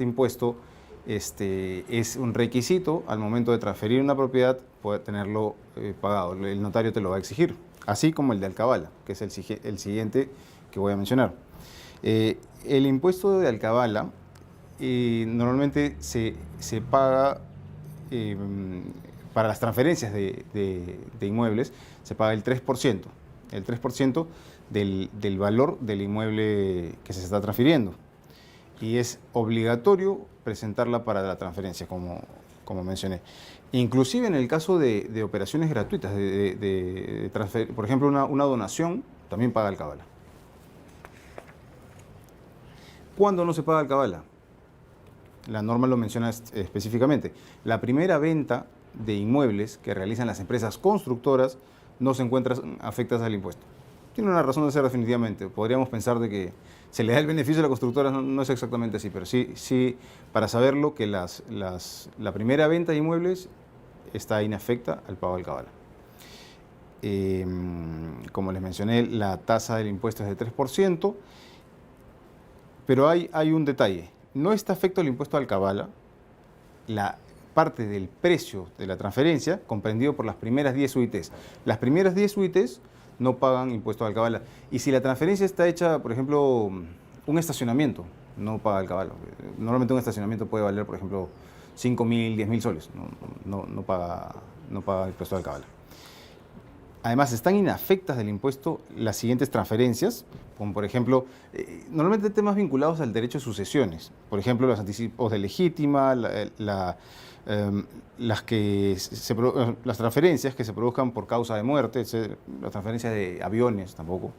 impuesto es un requisito al momento de transferir una propiedad, poder tenerlo pagado. El notario te lo va a exigir, así como el de alcabala, que es el siguiente que voy a mencionar. El impuesto de alcabala normalmente se paga para las transferencias de inmuebles, se paga el 3%. El 3% del valor del inmueble que se está transfiriendo. Y es obligatorio presentarla para la transferencia, como mencioné. Inclusive en el caso de operaciones gratuitas, de transfer, por ejemplo, una donación, también paga alcabala. ¿Cuándo no se paga alcabala? La norma lo menciona específicamente. La primera venta de inmuebles que realizan las empresas constructoras no se encuentran afectadas al impuesto. Tiene una razón de ser definitivamente. Podríamos pensar de que se le da el beneficio a la constructora, no es exactamente así, pero sí para saberlo que la primera venta de inmuebles está inafecta al pago de alcabala. Como les mencioné, la tasa del impuesto es de 3%, pero hay un detalle. No está afecto al impuesto de alcabala la parte del precio de la transferencia comprendido por las primeras 10 UITs. Las primeras 10 UITs no pagan impuesto de alcabala. Y si la transferencia está hecha, por ejemplo, un estacionamiento, no paga alcabala. Normalmente un estacionamiento puede valer, por ejemplo, 5.000, 10.000 soles. No paga impuesto de alcabala. Además, están inafectas del impuesto las siguientes transferencias, como por ejemplo, normalmente temas vinculados al derecho de sucesiones. Por ejemplo, los anticipos de legítima, las transferencias que se produzcan por causa de muerte, las transferencias de aviones tampoco,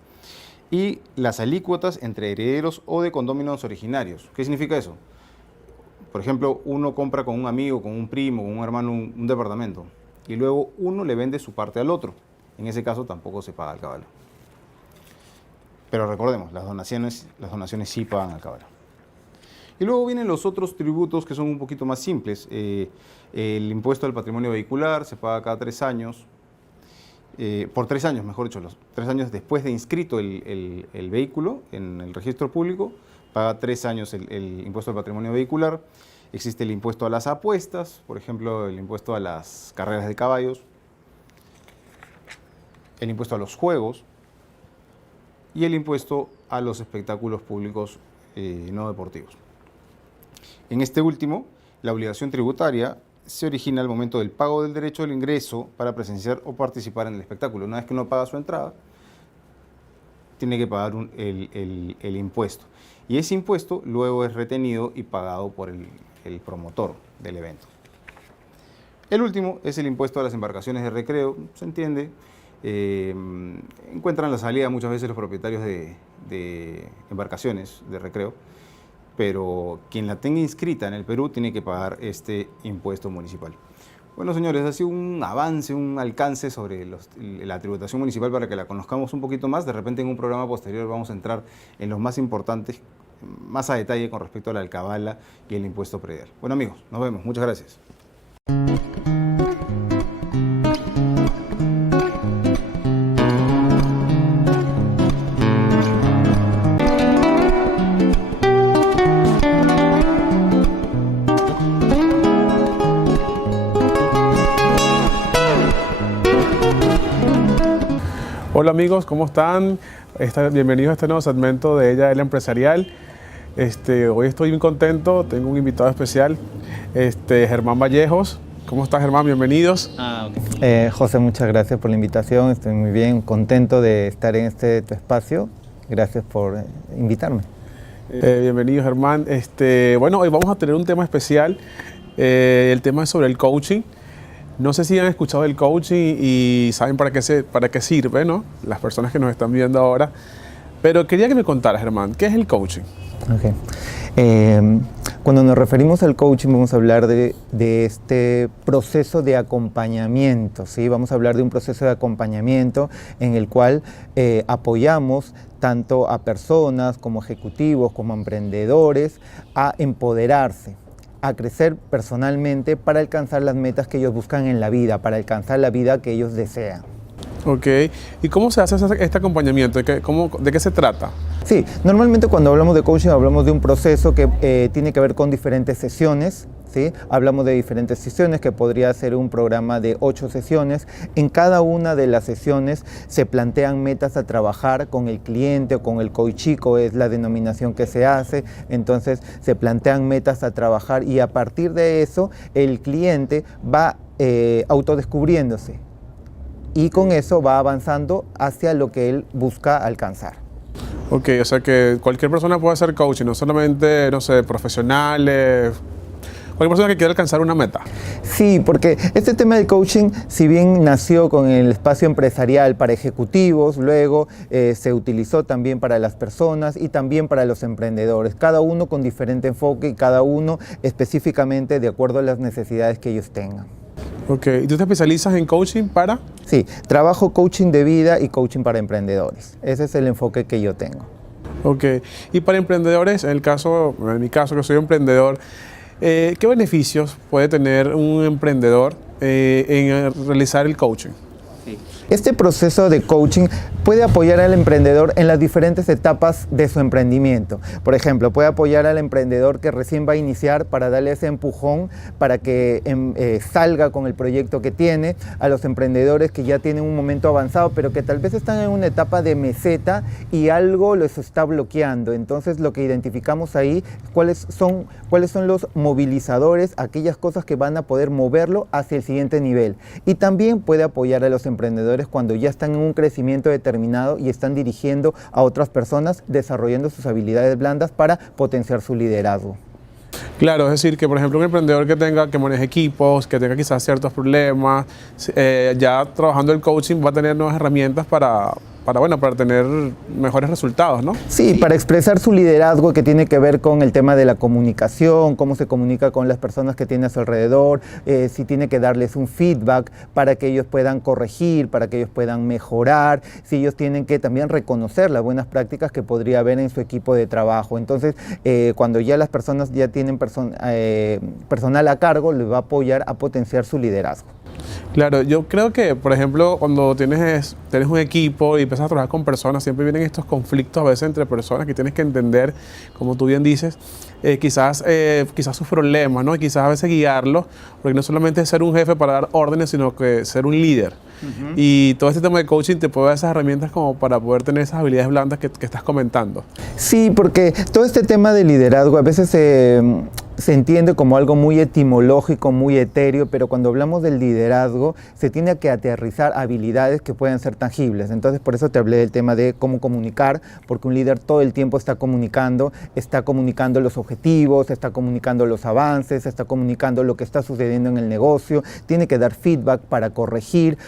y las alícuotas entre herederos o de condóminos originarios. ¿Qué significa eso? Por ejemplo, uno compra con un amigo, con un primo, con un hermano un departamento, y luego uno le vende su parte al otro. En ese caso tampoco se paga alcabala. Pero recordemos, las donaciones sí pagan alcabala. Y luego vienen los otros tributos que son un poquito más simples. El impuesto al patrimonio vehicular se paga cada 3 años. Por 3 años, mejor dicho, los 3 años después de inscrito el vehículo en el registro público, paga 3 años el impuesto al patrimonio vehicular. Existe el impuesto a las apuestas, por ejemplo, el impuesto a las carreras de caballos, el impuesto a los juegos y el impuesto a los espectáculos públicos no deportivos. En este último, la obligación tributaria se origina al momento del pago del derecho al ingreso para presenciar o participar en el espectáculo. Una vez que uno paga su entrada, tiene que pagar el impuesto. Y ese impuesto luego es retenido y pagado por el promotor del evento. El último es el impuesto a las embarcaciones de recreo, se entiende. Encuentran la salida muchas veces los propietarios de embarcaciones de recreo, pero quien la tenga inscrita en el Perú tiene que pagar este impuesto municipal. Bueno, señores, ha sido un avance, un alcance sobre la tributación municipal para que la conozcamos un poquito más. De repente en un programa posterior vamos a entrar en los más importantes, más a detalle con respecto a la alcabala y el impuesto predial. Bueno amigos, nos vemos. Muchas gracias. Hola amigos, ¿cómo están? Bienvenidos a este nuevo segmento de Ella es la Empresarial. Hoy estoy muy contento, tengo un invitado especial, Germán Vallejos. ¿Cómo estás, Germán? Bienvenidos. Okay. José, muchas gracias por la invitación, estoy muy bien, contento de estar en tu espacio. Gracias por invitarme. Bienvenido, Germán. Bueno, hoy vamos a tener un tema especial. El tema es sobre el coaching. No sé si han escuchado del coaching y saben para qué sirve, ¿no? Las personas que nos están viendo ahora. Pero quería que me contaras, Germán, ¿qué es el coaching? Okay. Cuando nos referimos al coaching vamos a hablar de este proceso de acompañamiento, ¿sí? Vamos a hablar de un proceso de acompañamiento en el cual apoyamos tanto a personas como ejecutivos, como emprendedores, a empoderarse, a crecer personalmente para alcanzar las metas que ellos buscan en la vida, para alcanzar la vida que ellos desean. Ok, ¿y cómo se hace este acompañamiento? ¿De qué se trata? Sí, normalmente cuando hablamos de coaching hablamos de un proceso que tiene que ver con diferentes sesiones, ¿sí? Hablamos de diferentes sesiones que podría ser un programa de 8 sesiones. En cada una de las sesiones se plantean metas a trabajar con el cliente o con el coachico, es la denominación que se hace. Entonces se plantean metas a trabajar y a partir de eso el cliente va autodescubriéndose. Y con eso va avanzando hacia lo que él busca alcanzar. Ok, o sea que cualquier persona puede hacer coaching, no solamente, no sé, profesionales, cualquier persona que quiera alcanzar una meta. Sí, porque este tema del coaching, si bien nació con el espacio empresarial para ejecutivos, luego se utilizó también para las personas y también para los emprendedores, cada uno con diferente enfoque y cada uno específicamente de acuerdo a las necesidades que ellos tengan. Ok, ¿y tú te especializas en coaching para? Sí, trabajo coaching de vida y coaching para emprendedores. Ese es el enfoque que yo tengo. Ok, y para emprendedores, en mi caso que soy emprendedor, ¿qué beneficios puede tener un emprendedor en realizar el coaching? Este proceso de coaching puede apoyar al emprendedor en las diferentes etapas de su emprendimiento. Por ejemplo, puede apoyar al emprendedor que recién va a iniciar para darle ese empujón para que salga con el proyecto que tiene, a los emprendedores que ya tienen un momento avanzado pero que tal vez están en una etapa de meseta y algo los está bloqueando. Entonces lo que identificamos ahí, cuáles son los movilizadores, aquellas cosas que van a poder moverlo hacia el siguiente nivel. Y también puede apoyar a los emprendedores cuando ya están en un crecimiento determinado y están dirigiendo a otras personas, desarrollando sus habilidades blandas para potenciar su liderazgo. Claro, es decir, que por ejemplo un emprendedor que maneje equipos, que tenga quizás ciertos problemas, ya trabajando el coaching va a tener nuevas herramientas para tener mejores resultados, ¿no? Sí, para expresar su liderazgo que tiene que ver con el tema de la comunicación, cómo se comunica con las personas que tiene a su alrededor, si tiene que darles un feedback para que ellos puedan corregir, para que ellos puedan mejorar, si ellos tienen que también reconocer las buenas prácticas que podría haber en su equipo de trabajo. Entonces, cuando ya las personas ya tienen personal a cargo, les va a apoyar a potenciar su liderazgo. Claro, yo creo que, por ejemplo, cuando tienes un equipo y empiezas a trabajar con personas, siempre vienen estos conflictos a veces entre personas que tienes que entender, como tú bien dices, quizás sus problemas, ¿no? Y quizás a veces guiarlos, porque no solamente es ser un jefe para dar órdenes, sino que ser un líder. Y todo este tema de coaching te puede dar esas herramientas como para poder tener esas habilidades blandas que estás comentando. Sí, porque todo este tema de liderazgo a veces se entiende como algo muy etimológico, muy etéreo, pero cuando hablamos del liderazgo se tiene que aterrizar habilidades que pueden ser tangibles. Entonces por eso te hablé del tema de cómo comunicar, porque un líder todo el tiempo está comunicando los objetivos, está comunicando los avances, está comunicando lo que está sucediendo en el negocio, tiene que dar feedback para corregir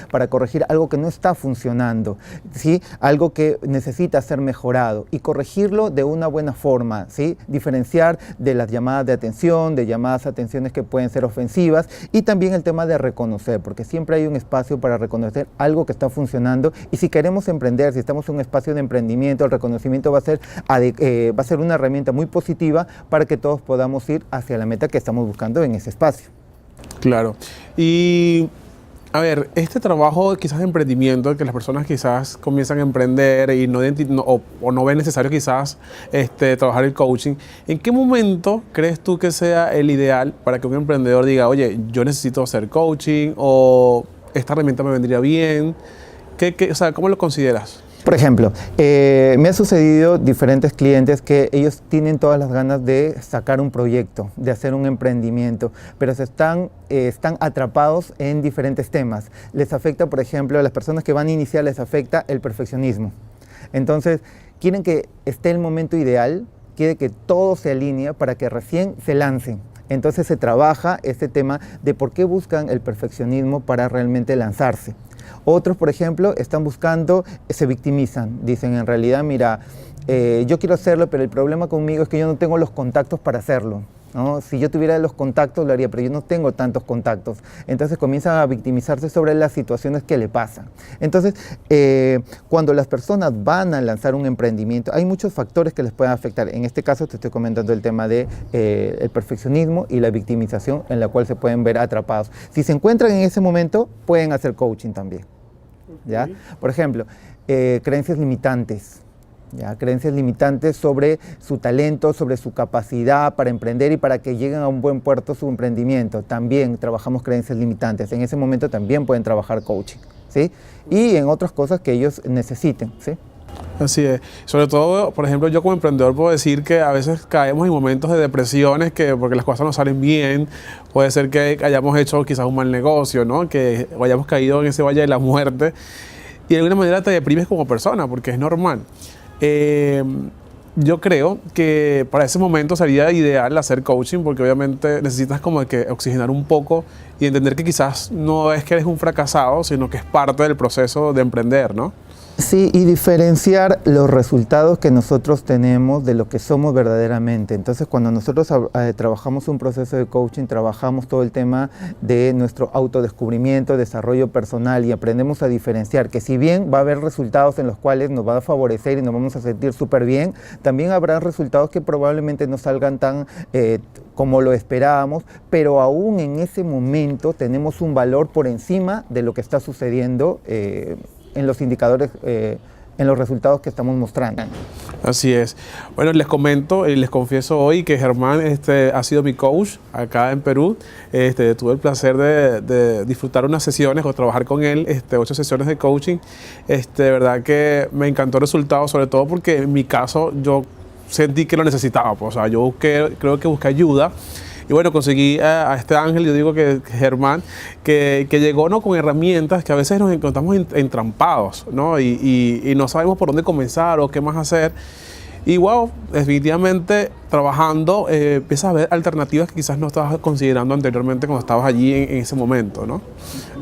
algo que no está funcionando, ¿sí? Algo que necesita ser mejorado y corregirlo de una buena forma, ¿sí? Diferenciar de las llamadas de atención, de llamadas a atenciones que pueden ser ofensivas y también el tema de reconocer, porque siempre hay un espacio para reconocer algo que está funcionando y si queremos emprender, si estamos en un espacio de emprendimiento, el reconocimiento va a ser una herramienta muy positiva para que todos podamos ir hacia la meta que estamos buscando en ese espacio. Claro. Y a ver, este trabajo quizás de emprendimiento, que las personas quizás comienzan a emprender y no ven necesario quizás trabajar el coaching, ¿en qué momento crees tú que sea el ideal para que un emprendedor diga, oye, yo necesito hacer coaching o esta herramienta me vendría bien? O sea, ¿cómo lo consideras? Por ejemplo, me ha sucedido diferentes clientes que ellos tienen todas las ganas de sacar un proyecto, de hacer un emprendimiento, pero están atrapados en diferentes temas. Les afecta, por ejemplo, a las personas que van a iniciar, les afecta el perfeccionismo. Entonces, quieren que esté el momento ideal, quieren que todo se alinee para que recién se lancen. Entonces se trabaja este tema de por qué buscan el perfeccionismo para realmente lanzarse. Otros, por ejemplo, están buscando, se victimizan, dicen en realidad, mira, yo quiero hacerlo, pero el problema conmigo es que yo no tengo los contactos para hacerlo, ¿no? Si yo tuviera los contactos lo haría, pero yo no tengo tantos contactos. Entonces comienzan a victimizarse sobre las situaciones que le pasan. Entonces, cuando las personas van a lanzar un emprendimiento, hay muchos factores que les pueden afectar. En este caso te estoy comentando el tema de el perfeccionismo y la victimización en la cual se pueden ver atrapados. Si se encuentran en ese momento, pueden hacer coaching también, ¿ya? Por ejemplo, creencias limitantes. ¿Ya? Creencias limitantes sobre su talento, sobre su capacidad para emprender y para que lleguen a un buen puerto su emprendimiento. También trabajamos creencias limitantes. En ese momento también pueden trabajar coaching, ¿sí? Y en otras cosas que ellos necesiten, ¿sí? Así es. Sobre todo, por ejemplo, yo como emprendedor puedo decir que a veces caemos en momentos de depresiones porque las cosas no salen bien. Puede ser que hayamos hecho quizás un mal negocio, ¿no? Que hayamos caído en ese valle de la muerte. Y de alguna manera te deprimes como persona, porque es normal. Yo creo que para ese momento sería ideal hacer coaching, porque obviamente necesitas como que oxigenar un poco y entender que quizás no es que eres un fracasado, sino que es parte del proceso de emprender, ¿no? Sí, y diferenciar los resultados que nosotros tenemos de lo que somos verdaderamente. Entonces, cuando nosotros trabajamos un proceso de coaching, trabajamos todo el tema de nuestro autodescubrimiento, desarrollo personal, y aprendemos a diferenciar que si bien va a haber resultados en los cuales nos va a favorecer y nos vamos a sentir súper bien, también habrá resultados que probablemente no salgan tan como lo esperábamos, pero aún en ese momento tenemos un valor por encima de lo que está sucediendo en los indicadores, en los resultados que estamos mostrando. Así es. Bueno, les comento y les confieso hoy que Germán ha sido mi coach acá en Perú. Tuve el placer de disfrutar unas sesiones o trabajar con él, 8 sesiones de coaching. De verdad que me encantó el resultado, sobre todo porque en mi caso yo sentí que lo necesitaba. Pues, o sea, yo creo que busqué ayuda. Y bueno, conseguí a este ángel, yo digo que Germán, que llegó, ¿no?, con herramientas que a veces nos encontramos entrampados, ¿no? Y no sabemos por dónde comenzar o qué más hacer. Y wow, definitivamente trabajando empiezas a ver alternativas que quizás no estabas considerando anteriormente cuando estabas allí en ese momento, ¿no?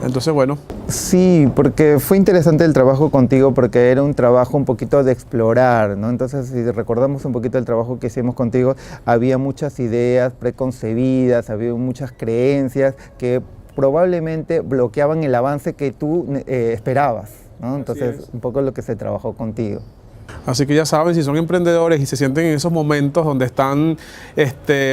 Entonces, bueno. Sí, porque fue interesante el trabajo contigo porque era un trabajo un poquito de explorar, ¿no? Entonces, si recordamos un poquito el trabajo que hicimos contigo, había muchas ideas preconcebidas, había muchas creencias que probablemente bloqueaban el avance que tú esperabas, ¿no? Entonces, un poco lo que se trabajó contigo. Así que ya saben, si son emprendedores y se sienten en esos momentos donde están,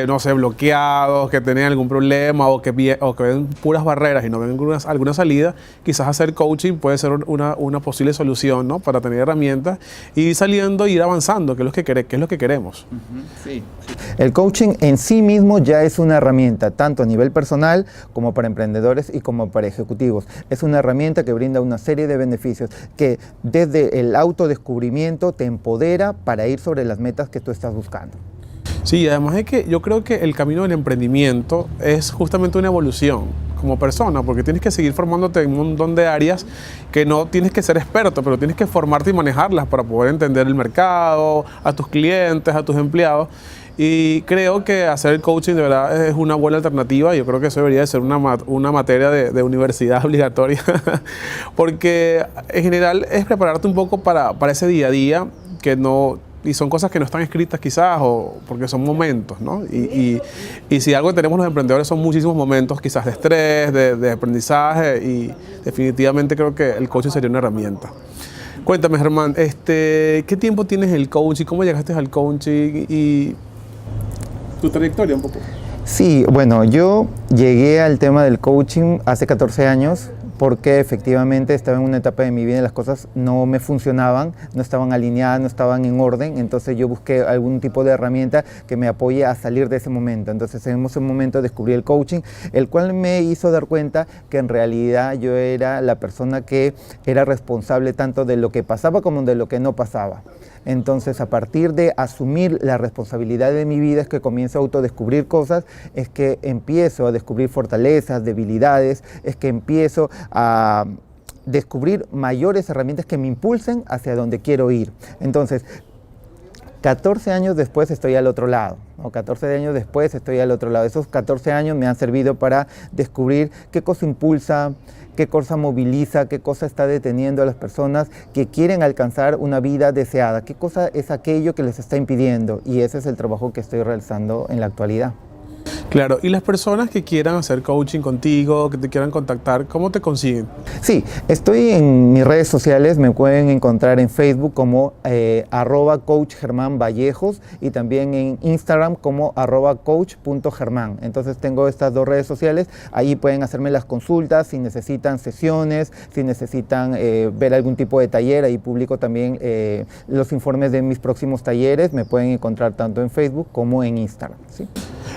no sé, bloqueados, que tienen algún problema o que ven puras barreras y no ven alguna salida, quizás hacer coaching puede ser una posible solución, ¿no? Para tener herramientas y ir saliendo e ir avanzando, que es lo que queremos. Sí. El coaching en sí mismo ya es una herramienta, tanto a nivel personal como para emprendedores y como para ejecutivos. Es una herramienta que brinda una serie de beneficios que desde el autodescubrimiento te empodera para ir sobre las metas que tú estás buscando. Sí, además es que yo creo que el camino del emprendimiento es justamente una evolución como persona, porque tienes que seguir formándote en un montón de áreas que no tienes que ser experto, pero tienes que formarte y manejarlas para poder entender el mercado, a tus clientes, a tus empleados. Y creo que hacer el coaching de verdad es una buena alternativa. Yo creo que eso debería de ser una materia de universidad obligatoria, porque en general es prepararte un poco para ese día a día, y son cosas que no están escritas quizás, o porque son momentos, ¿no? Y si algo que tenemos los emprendedores son muchísimos momentos quizás de estrés, de aprendizaje, y definitivamente creo que el coaching sería una herramienta. Cuéntame, Germán, ¿qué tiempo tienes en el coaching? ¿Cómo llegaste al coaching? Y tu trayectoria un poco. Sí, bueno, yo llegué al tema del coaching hace 14 años porque efectivamente estaba en una etapa de mi vida en las cosas no me funcionaban, no estaban alineadas, no estaban en orden, entonces yo busqué algún tipo de herramienta que me apoye a salir de ese momento. Entonces en ese momento descubrí el coaching, el cual me hizo dar cuenta que en realidad yo era la persona que era responsable tanto de lo que pasaba como de lo que no pasaba. Entonces, a partir de asumir la responsabilidad de mi vida es que comienzo a autodescubrir cosas, es que empiezo a descubrir fortalezas, debilidades, es que empiezo a descubrir mayores herramientas que me impulsen hacia donde quiero ir. Entonces, 14 años después estoy al otro lado, o 14 años después estoy al otro lado. Esos 14 años me han servido para descubrir qué cosa impulsa, qué cosa moviliza, qué cosa está deteniendo a las personas que quieren alcanzar una vida deseada, qué cosa es aquello que les está impidiendo, y ese es el trabajo que estoy realizando en la actualidad. Claro, y las personas que quieran hacer coaching contigo, que te quieran contactar, ¿cómo te consiguen? Sí, estoy en mis redes sociales, me pueden encontrar en Facebook como @coach Germán Vallejos y también en Instagram como @coach.germán. Entonces tengo estas dos redes sociales, ahí pueden hacerme las consultas, si necesitan sesiones, si necesitan ver algún tipo de taller, ahí publico también los informes de mis próximos talleres, me pueden encontrar tanto en Facebook como en Instagram, ¿sí?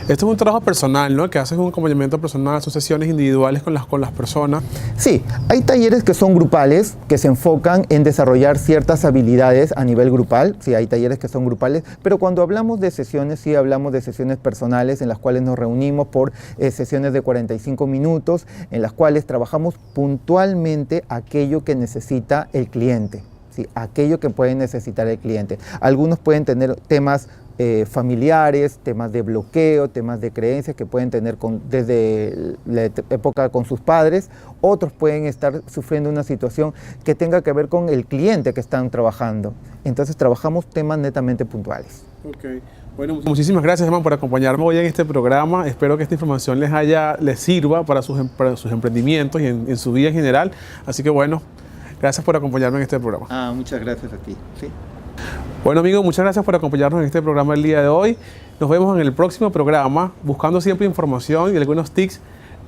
Esto es un trabajo personal, ¿no? Que haces un acompañamiento personal, son sesiones individuales con las personas. Sí, hay talleres que son grupales, que se enfocan en desarrollar ciertas habilidades a nivel grupal. Sí, hay talleres que son grupales, pero cuando hablamos de sesiones, sí hablamos de sesiones personales en las cuales nos reunimos por sesiones de 45 minutos, en las cuales trabajamos puntualmente aquello que necesita el cliente. Sí, aquello que puede necesitar el cliente. Algunos pueden tener temas familiares, temas de bloqueo, temas de creencias que pueden tener desde la época con sus padres. Otros pueden estar sufriendo una situación que tenga que ver con el cliente que están trabajando. Entonces trabajamos temas netamente puntuales. Okay. Bueno, muchísimas gracias, Germán, por acompañarme hoy en este programa. Espero que esta información les sirva para sus emprendimientos y en su vida en general. Así que bueno, gracias por acompañarme en este programa. Muchas gracias a ti. ¿Sí? Bueno, amigos, muchas gracias por acompañarnos en este programa el día de hoy. Nos vemos en el próximo programa, buscando siempre información y algunos tips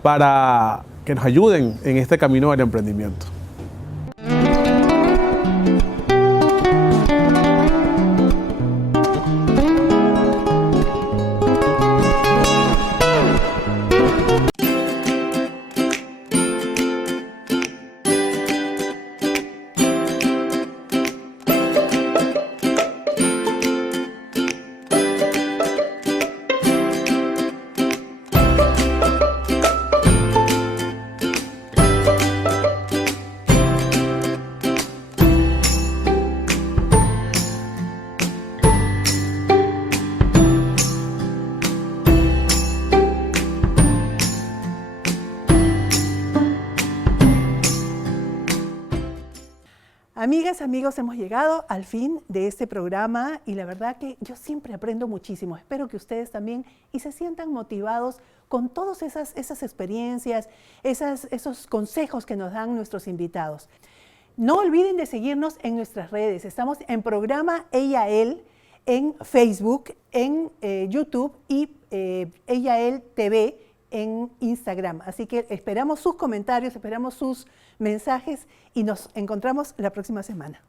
para que nos ayuden en este camino del emprendimiento. Amigas, amigos, hemos llegado al fin de este programa y la verdad que yo siempre aprendo muchísimo. Espero que ustedes también y se sientan motivados con todas esas experiencias, esos consejos que nos dan nuestros invitados. No olviden de seguirnos en nuestras redes. Estamos en programa Ella Él en Facebook, en YouTube y Ella Él TV en Instagram. Así que esperamos sus comentarios, esperamos sus mensajes y nos encontramos la próxima semana.